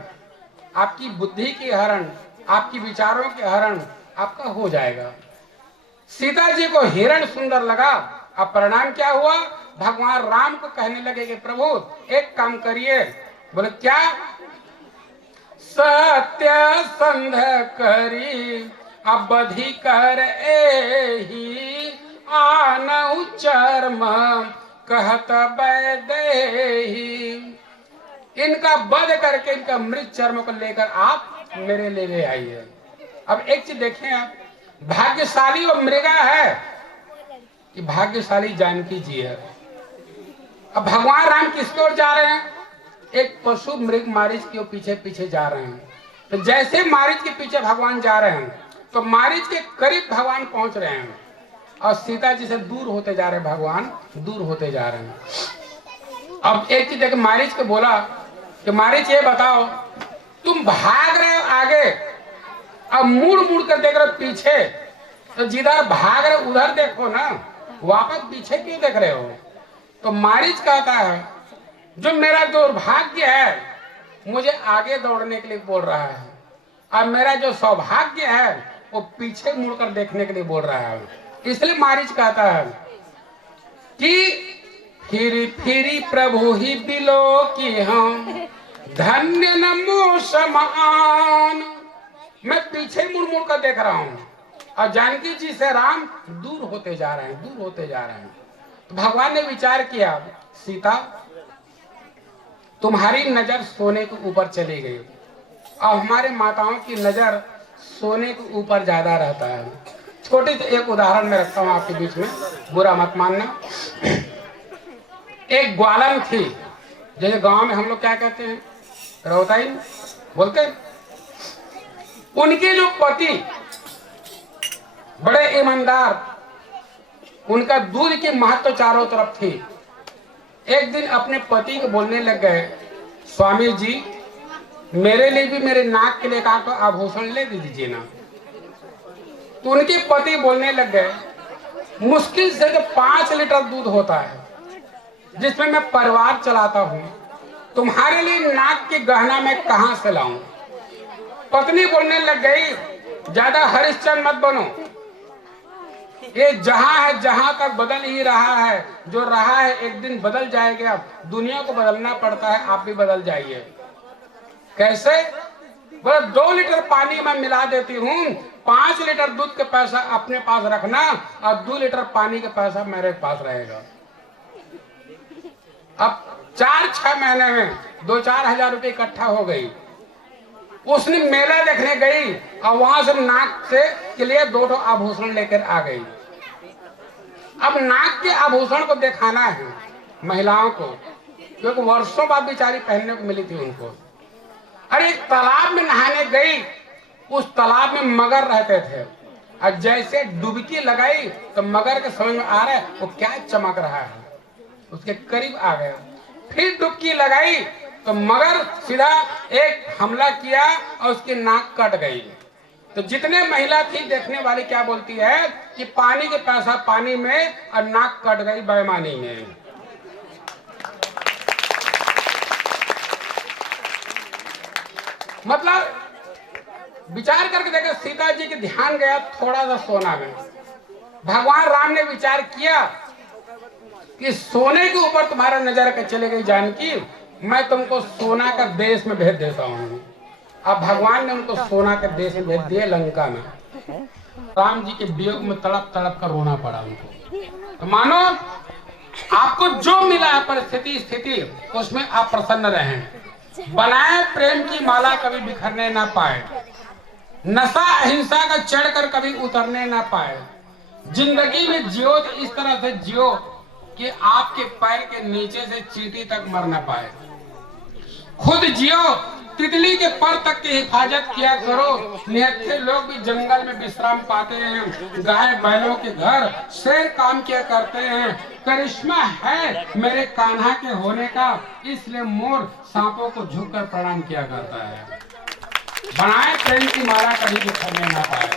आपकी बुद्धि की हरण, आपकी विचारों के हरण आपका हो जाएगा। सीता जी को हिरण सुंदर लगा, अब परिणाम क्या हुआ, भगवान राम को कहने लगे कि प्रभु एक काम करिए। बोले क्या, सत्य संध करी अबधि कर एही आनऊ चर्म कहत बैदेही। इनका वध करके इनका मृत चर्म को लेकर आप मेरे लिए आइए। अब एक चीज देखें आप, भाग्यशाली वो मृगा है कि भाग्यशाली जानकी जी है। अब भगवान राम किसकी ओर जा रहे हैं, एक पशु मृग मारीच के पीछे पीछे जा रहे हैं। तो जैसे मारीच के पीछे भगवान जा रहे हैं तो मारीच के करीब भगवान पहुंच रहे हैं और सीता जी से दूर होते जा रहे हैं, भगवान दूर होते जा रहे हैं। अब एक चीज देख, मारीच को बोला कि मारीच ये बताओ, तुम भाग रहे हो आगे, अब मुड़ मुड़ कर देख रहे हो पीछे, तो जिधर भाग रहे उधर देखो ना, वापस पीछे क्यों देख रहे हो। तो मारीच कहता है जो मेरा दुर्भाग्य है मुझे आगे दौड़ने के लिए बोल रहा है, और मेरा जो सौभाग्य है वो पीछे मुड़कर देखने के लिए बोल रहा है। इसलिए मारीच कहता है कि फिरी फिरी प्रभु ही बिलो की हम धन्य नमो समान। मैं पीछे मुड़ मुड़ कर देख रहा हूं और जानकी जी से राम दूर होते जा रहे हैं, दूर होते जा रहे हैं। तो भगवान ने विचार किया, सीता तुम्हारी नजर सोने के ऊपर चली गई और हमारे माताओं की नजर सोने के ऊपर ज्यादा रहता है। छोटे से एक उदाहरण मैं रखता हूँ आपके बीच में, बुरा मत मानना। एक ग्वालन थी, जैसे गांव में हम लोग क्या कहते हैं, रहोताई बोलते हैं। उनके जो पति बड़े ईमानदार, उनका दूध की महत्व चारों तरफ थी। एक दिन अपने पति को बोलने लग गए, स्वामी जी मेरे लिए भी मेरे नाक के लिए एक आभूषण ले दीजिए ना। तो उनके पति बोलने लग गए, मुश्किल से जो 5 लीटर दूध होता है जिसमें मैं परिवार चलाता हूँ, तुम्हारे लिए नाक के गहना मैं कहां से लाऊं। पत्नी बोलने लग गई, ज्यादा हरिश्चंद्र मत बनो, ये जहां है जहां तक बदल ही रहा है, जो रहा है एक दिन बदल जाएगा। दुनिया को बदलना पड़ता है, आप भी बदल जाइए। कैसे? बोले 2 लीटर पानी में मिला देती हूँ, 5 लीटर दूध के पैसा अपने पास रखना और 2 लीटर पानी के पैसा मेरे पास रहेगा। अब 4-6 महीने में 2-4 हजार रुपये इकट्ठा हो गई। उसने मेला देखने गई और वहां से नाक से के लिए 2 आभूषण लेकर आ गई। अब नाक के आभूषण को दिखाना है महिलाओं को, क्योंकि वर्षों बाद बेचारी पहनने को मिली थी उनको। अरे एक तालाब में नहाने गई, उस तालाब में मगर रहते थे और जैसे डुबकी लगाई तो मगर के समझ में आ रहा है वो क्या चमक रहा है, उसके करीब आ गया। फिर डुबकी लगाई तो मगर सीधा एक हमला किया और उसकी नाक कट गई। तो जितने महिला थी देखने वाली क्या बोलती है कि पानी के पैसा पानी में और नाक कट गई बेईमानी में। मतलब विचार करके देखा, सीता जी के ध्यान गया थोड़ा सा सोना में। भगवान राम ने विचार किया कि सोने के ऊपर तुम्हारा नजर के चले गई जानकी, मैं तुमको सोना का देश में भेज देता हूँ। अब भगवान ने उनको सोना के देश में भेज दिया, लंका में। राम जी के वियोग में तड़प तड़प कर रोना पड़ा उनको। तो मानो आपको जो मिला है परिस्थिति स्थिति, उसमें आप प्रसन्न रहें। बनाए प्रेम की माला कभी बिखरने ना पाए, नशा अहिंसा का चढ़कर कभी उतरने ना पाए। जिंदगी में जियो तो इस तरह से जियो कि आपके पैर के नीचे से चींटी तक मर ना पाए। खुद जियो, तितली के पर तक की हिफाजत किया करो। निहत्थे लोग भी जंगल में विश्राम पाते हैं, गाय बैलों के घर शेर काम किया करते हैं। करिश्मा है मेरे कान्हा के होने का, इसलिए मोर सांपों को झुककर प्रणाम किया करता है। बनाए प्रेम की माला कभी बिखरने ना पाए।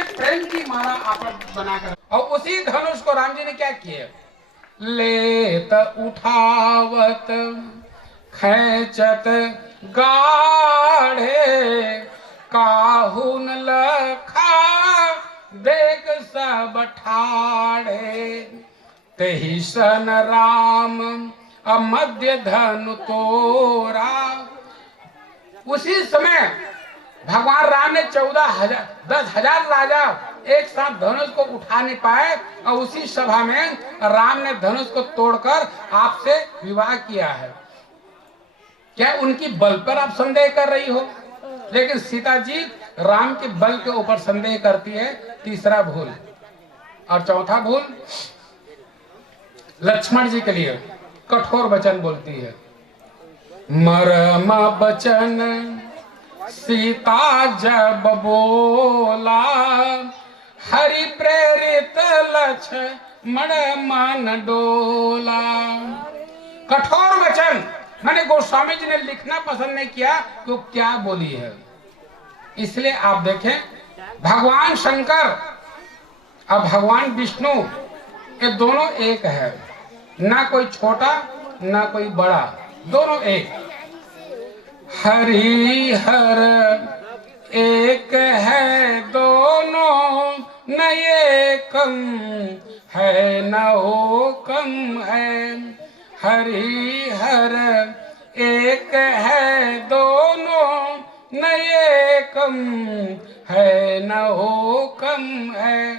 एक प्रेम की माला आप बनाकर, और उसी धनुष को राम जी ने क्या किया, लेत उठावत खैचत गाढ़े, काहुन लखा देख सब ठाढ़े। तेहि सन राम अमध्य धनु तोरा। उसी समय भगवान राम ने 10,000 राजा एक साथ धनुष को उठा नहीं पाए, और उसी सभा में राम ने धनुष को तोड़कर आपसे विवाह किया है। क्या उनकी बल पर आप संदेह कर रही हो? लेकिन सीता जी राम के बल के ऊपर संदेह करती है। तीसरा भूल। और चौथा भूल, लक्ष्मण जी के लिए कठोर वचन बोलती है। मरम बचन सीता जब बोला, हरि प्रेरित लक्ष्मण मन डोला। कठोर वचन मैंने गोस्वामी जी ने लिखना पसंद नहीं किया तो क्या बोली है। इसलिए आप देखें, भगवान शंकर और भगवान विष्णु ये दोनों एक है, ना कोई छोटा ना कोई बड़ा, दोनों एक। हरि हर एक है दोनों, न एकम है न हो कम है। हरि हर एक है दोनों, न एकम है न हो कम है।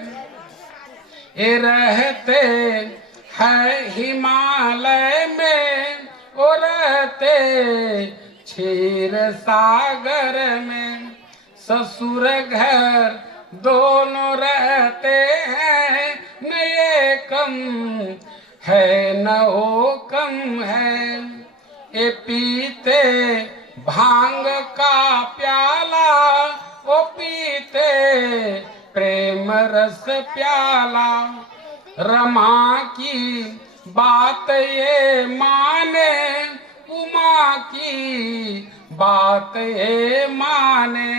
ये रहते है हिमालय में, और रहते रहते क्षीर सागर में, ससुर घर दोनों रहते हैं, न ये कम है न वो कम है। ये पीते भांग का प्याला, वो पीते प्रेम रस प्याला। रमा की बात ये माने, उमा की बात ये माने।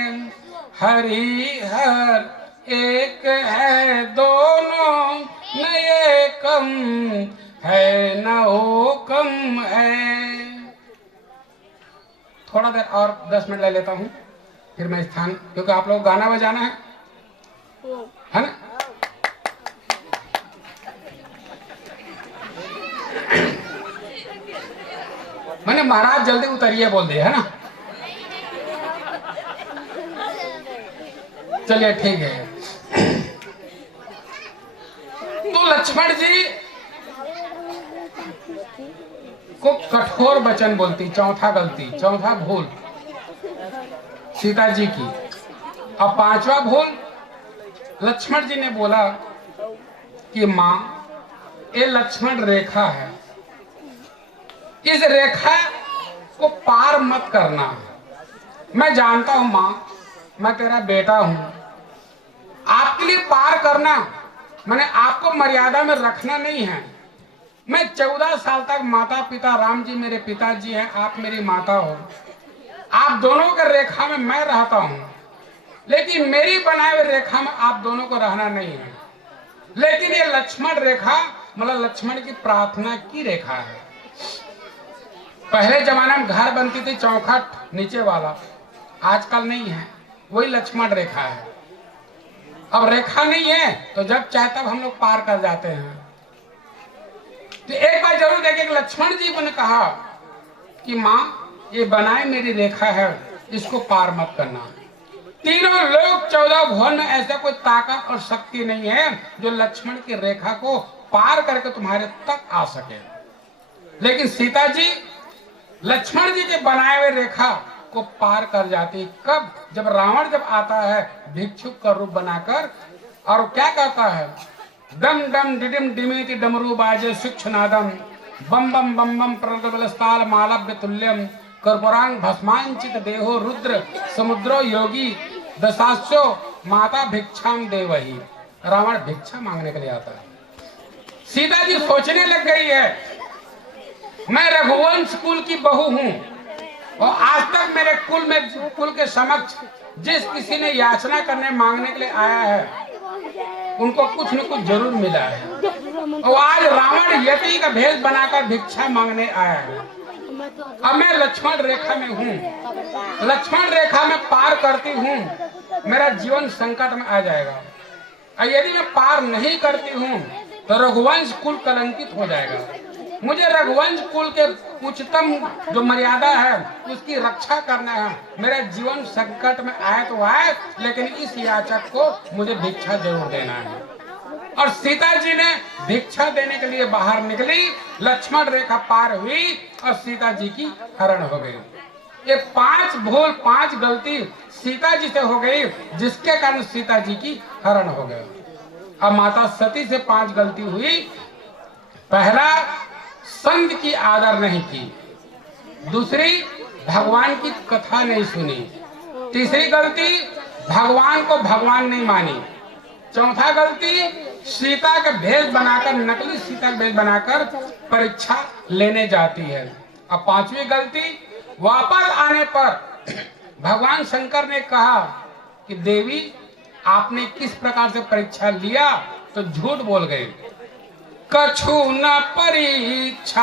हरि हर एक है दोनों, न ये कम है न वो कम है। थोड़ा देर और 10 मिनट ले लेता हूँ, फिर मैं स्थान, क्योंकि आप लोग गाना बजाना है ना। मैंने महाराज जल्दी उतरिए बोल दिया है ना। चलिए ठीक है। तो लक्ष्मण जी को कठोर वचन बोलती, चौथा गलती, चौथा भूल सीता जी की। अब पांचवा भूल लक्ष्मण जी ने बोला कि मां ये लक्ष्मण रेखा है, इस रेखा को पार मत करना। मैं जानता हूं मां, मैं तेरा बेटा हूं, आपके लिए पार करना मैंने आपको मर्यादा में रखना नहीं है। मैं 14 साल तक माता पिता, राम जी मेरे पिताजी हैं, आप मेरी माता हो, आप दोनों के रेखा में मैं रहता हूं, लेकिन मेरी बनाए हुए रेखा में आप दोनों को रहना नहीं है। लेकिन ये लक्ष्मण रेखा मतलब लक्ष्मण की प्रार्थना की रेखा है। पहले जमाने में घर बनती थी चौखट नीचे वाला, आजकल नहीं है, वही लक्ष्मण रेखा है। अब रेखा नहीं है तो जब चाहे तब हम लोग पार कर जाते हैं। तो एक बार जरूर देखें कि लक्ष्मण जी ने कहा कि मां ये बनाए मेरी रेखा है, इसको पार मत करना। तीनों लोग 14 भुवन में ऐसा कोई ताकत और शक्ति नहीं है जो लक्ष्मण की रेखा को पार करके तुम्हारे तक आ सके। लेकिन सीता जी लक्ष्मण जी के बनाए हुए रेखा को पार कर जाती। कब? जब रावण जब आता है भिक्षुक का रूप बनाकर और क्या कहता है, डम डम डिडिम डिमिति डमरू बाजे शिक्षनादम बम बम बम बम प्रगबलस्ताल मालव्य तुल्यम कर्पूरांग भस्मांचित देहो रुद्र समुद्रो योगी दशास्यो माता भिक्षाम देवही। रावण भिक्षा मांगने के लिए आता है। सीता जी सोचने लग गई है, मैं रघुवंश कुल की बहू हूं और आज तक मेरे कुल के समक्ष जिस किसी ने याचना करने मांगने के लिए आया है उनको कुछ न कुछ जरूर मिला है। और आज रावण यति का भेष बनाकर भिक्षा मांगने आया है। अब मैं लक्ष्मण रेखा में हूँ, लक्ष्मण रेखा में पार करती हूँ, मेरा जीवन संकट में आ जाएगा। और यदि मैं पार नहीं करती हूँ तो रघुवंश कुल कलंकित हो जाएगा। मुझे रघुवंश कुल के उच्चतम जो मर्यादा है उसकी रक्षा करना है। मेरा जीवन संकट में आए तो आए, लेकिन इस याचक को मुझे भिक्षा जरूर देना है। और सीता जी ने भिक्षा देने के लिए बाहर निकली, लक्ष्मण रेखा पार हुई और सीता जी की हरण हो गई। ये 5 भूल 5 गलती सीता जी से हो गई, जिसके कारण सीता जी की हरण हो गई। अब माता सती से 5 गलती हुई। पहला, संत की आदर नहीं की। दूसरी, भगवान की कथा नहीं सुनी। तीसरी गलती, भगवान को भगवान नहीं मानी। चौथा गलती, सीता का भेष बनाकर, नकली सीता का भेष बनाकर परीक्षा लेने जाती है। अब 5वीं गलती, वापस आने पर भगवान शंकर ने कहा कि देवी आपने किस प्रकार से परीक्षा लिया, तो झूठ बोल गए। कछु न परीक्षा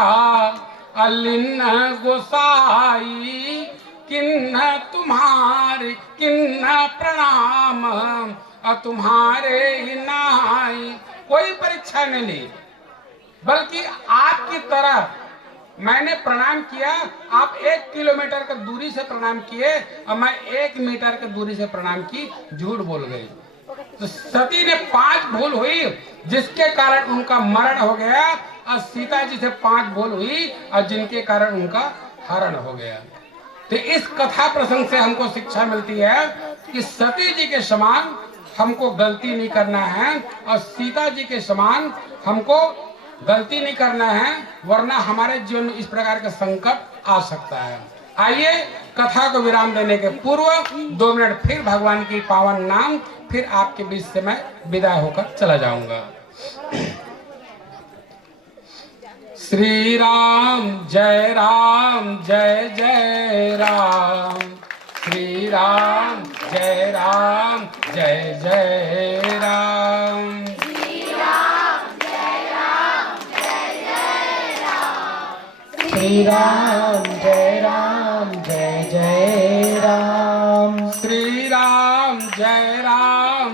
अलिन्न गोसाई, किन्न तुम्हारे किन्न प्रणाम तुम्हारे ही नाई। कोई परीक्षा नहीं ली, बल्कि आपकी तरह मैंने प्रणाम किया। आप 1 किलोमीटर की दूरी से प्रणाम किए और मैं 1 मीटर की दूरी से प्रणाम की, झूठ बोल गई। तो सती ने 5 भूल हुई, जिसके कारण उनका मरण हो गया। और सीता जी से 5 भूल हुई और जिनके कारण उनका हरण हो गया। तो इस कथा प्रसंग से हमको शिक्षा मिलती है कि सती जी के समान हमको गलती नहीं करना है और सीता जी के समान हमको गलती नहीं करना है, वरना हमारे जीवन में इस प्रकार का संकट आ सकता है। आइए कथा को विराम देने के पूर्व 2 मिनट फिर भगवान की पावन नाम, फिर आपके बीच से मैं विदाई होकर चला जाऊंगा। श्री राम जय जय राम, श्री राम जय जय राम। श्री राम जय जय राम, श्री राम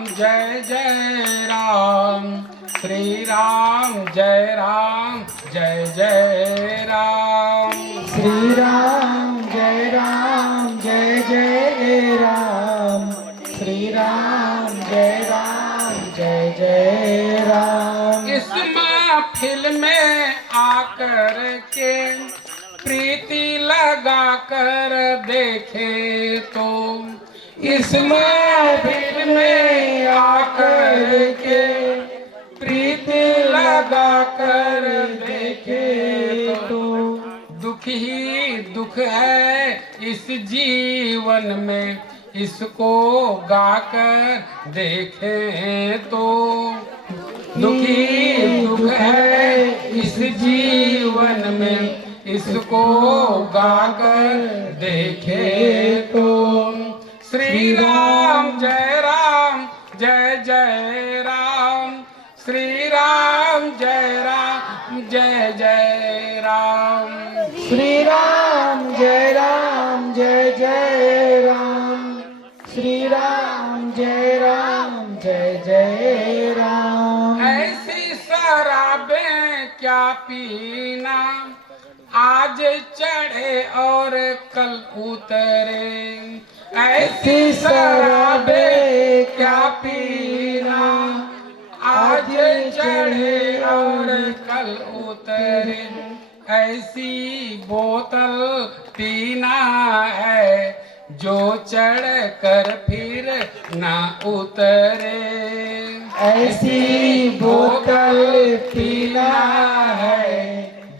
जय जय राम, श्री राम जय जय राम। श्री राम जय जय राम, श्री राम जय जय राम। इस महफिल में आकर के प्रीति लगा कर देखे तो, इस महफिल में आकर के प्रीति लगा कर देखे तो, दुख ही दुख है इस जीवन में, इसको गाकर देखें तो। दुखी दुख है इस जीवन में, इसको गाकर देखे तो। श्री राम जय जय राम, श्री राम जय जय राम। श्री राम जय जय राम, श्री राम जय जय राम। ऐसी शराबें क्या पीना, आज चढ़े और कल उतरे। ऐसी शराबें क्या पीना, आज चढ़े और कल उतरे। ऐसी बोतल पीना है जो चढ़ कर फिर ना उतरे। ऐसी बोतल पीना है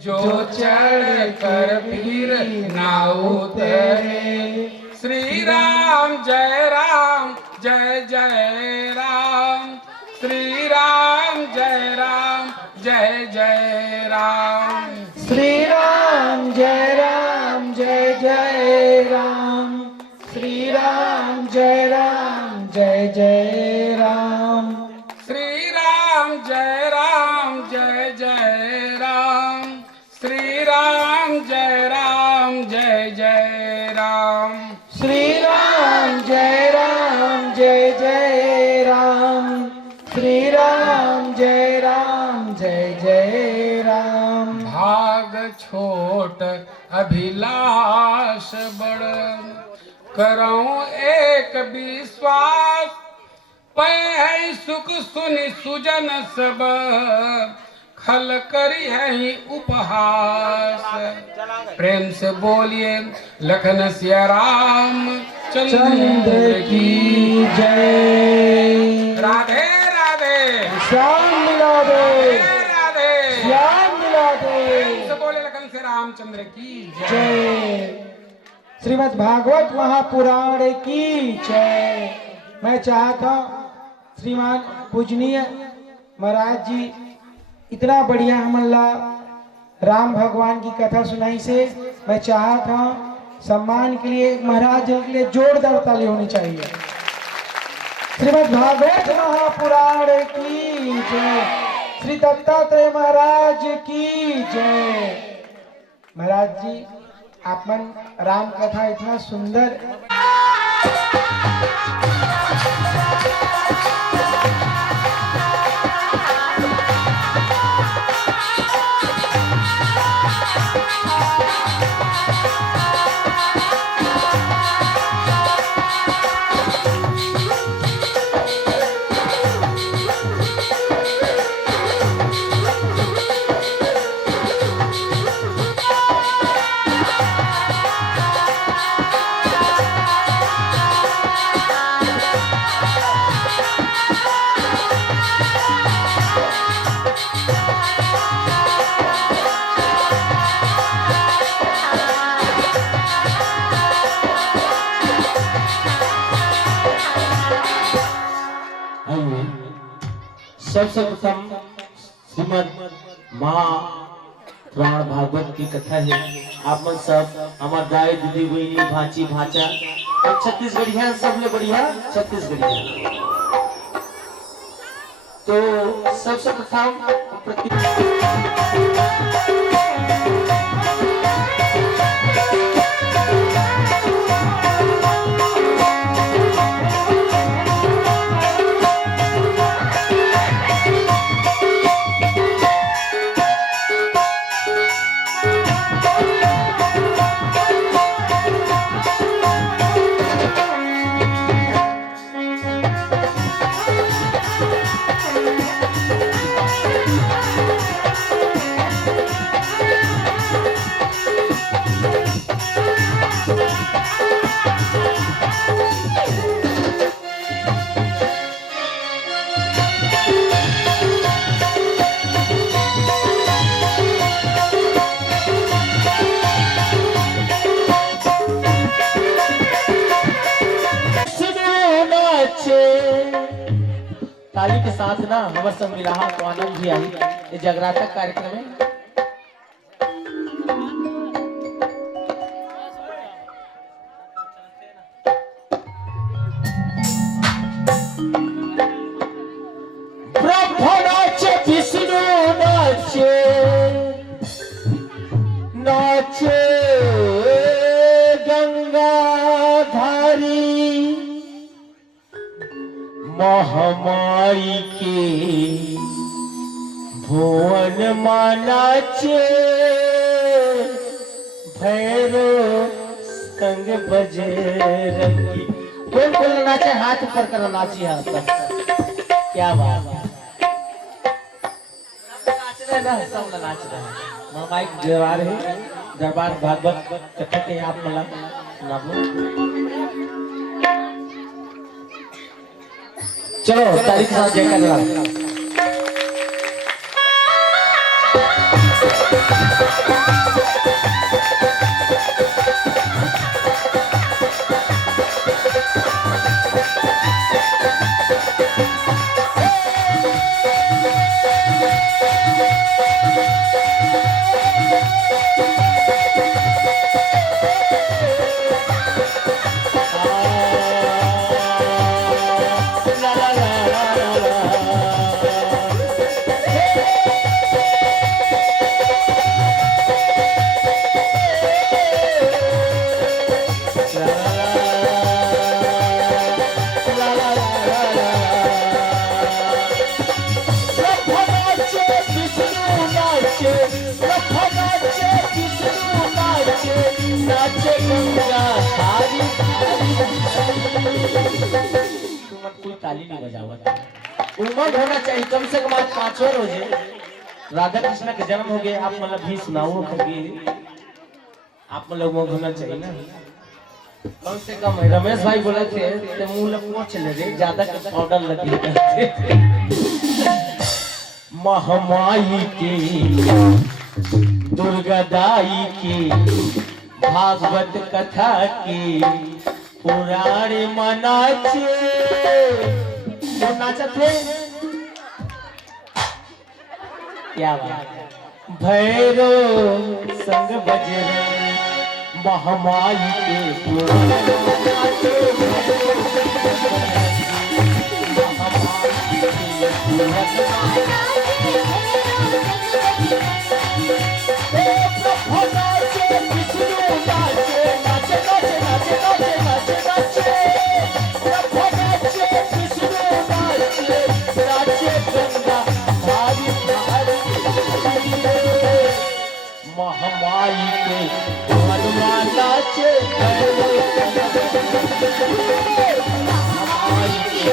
जो चढ़ कर फिर ना उतरे। श्री राम जय जय राम, श्री राम जय जय राम। श्री राम जय जय राम, श्री राम जय जय राम। श्री राम जय जय राम, श्री राम जय जय राम। श्री राम जय जय राम, श्री राम जय जय राम। भाग छोट अभिलाष बड़, करऊं एक विश्वास। पै सुख सुनि सुजन सब, खल करी है उपहास। प्रेम से बोलिए लखन सिया राम चंद्र की जय। राधे राधे श्याम मिला दे, राधे श्याम मिला दे। प्रेम से बोले लखन से रामचंद्र की जय। श्रीमद् भागवत महापुराण की जय। मैं चाहता हूँ श्रीमान पूजनीय महाराज जी इतना बढ़िया हमला राम भगवान की कथा सुनाई से मैं चाहता हूँ सम्मान के लिए महाराज जी के लिए जोरदार ताली होनी चाहिए। श्रीमद् भागवत महापुराण की जय। श्री दत्तात्रेय महाराज की जय। महाराज जी आपन राम कथा इतना सुंदर सबसे प्रथम श्रीमद महापुराण भागवत की कथा है। आप मन सब हमार दाई दीदी बहनी भांची भांचा और छत्तीसगढ़िया सबले बढ़िया छत्तीसगढ़िया। तो सबसे प्रथम ताली के साथ ना हमारे संग मिला तो आनंद भी आई ये जगराता कार्यक्रम में। ब्रह्मा नाचे विष्णु नाचे नाचे गंगाधारी महामाई के भुवन मानाचे भैरो संग बजरंगी। कौन नाचे हाथ ऊपर करो नाची हाथ क्या बात है। नाच रहे ना सब नाच रहे महामाई दरबार है दरबार भागवत कथा के आप मला चलो तारीख के साथ जयकार लगा। ताली नहीं बजावत उमंग होना चाहिए कम से कम आज 5 रोजे राधा कृष्ण का जन्म हो गया। आप मतलब भी सुनाओ कभी आप लोग होना चाहिए ना कम से कम। रमेश भाई बोले थे तो मुंह लपको चले रे ज्यादा पाउडर लगी महामाई के दुर्गा दाई की भागवत कथा की पुराने मनाचे तो नाचत है क्या बात। भैरो संग बजरंगी महामाई के महामाई के हनुमान नाचे महामाई के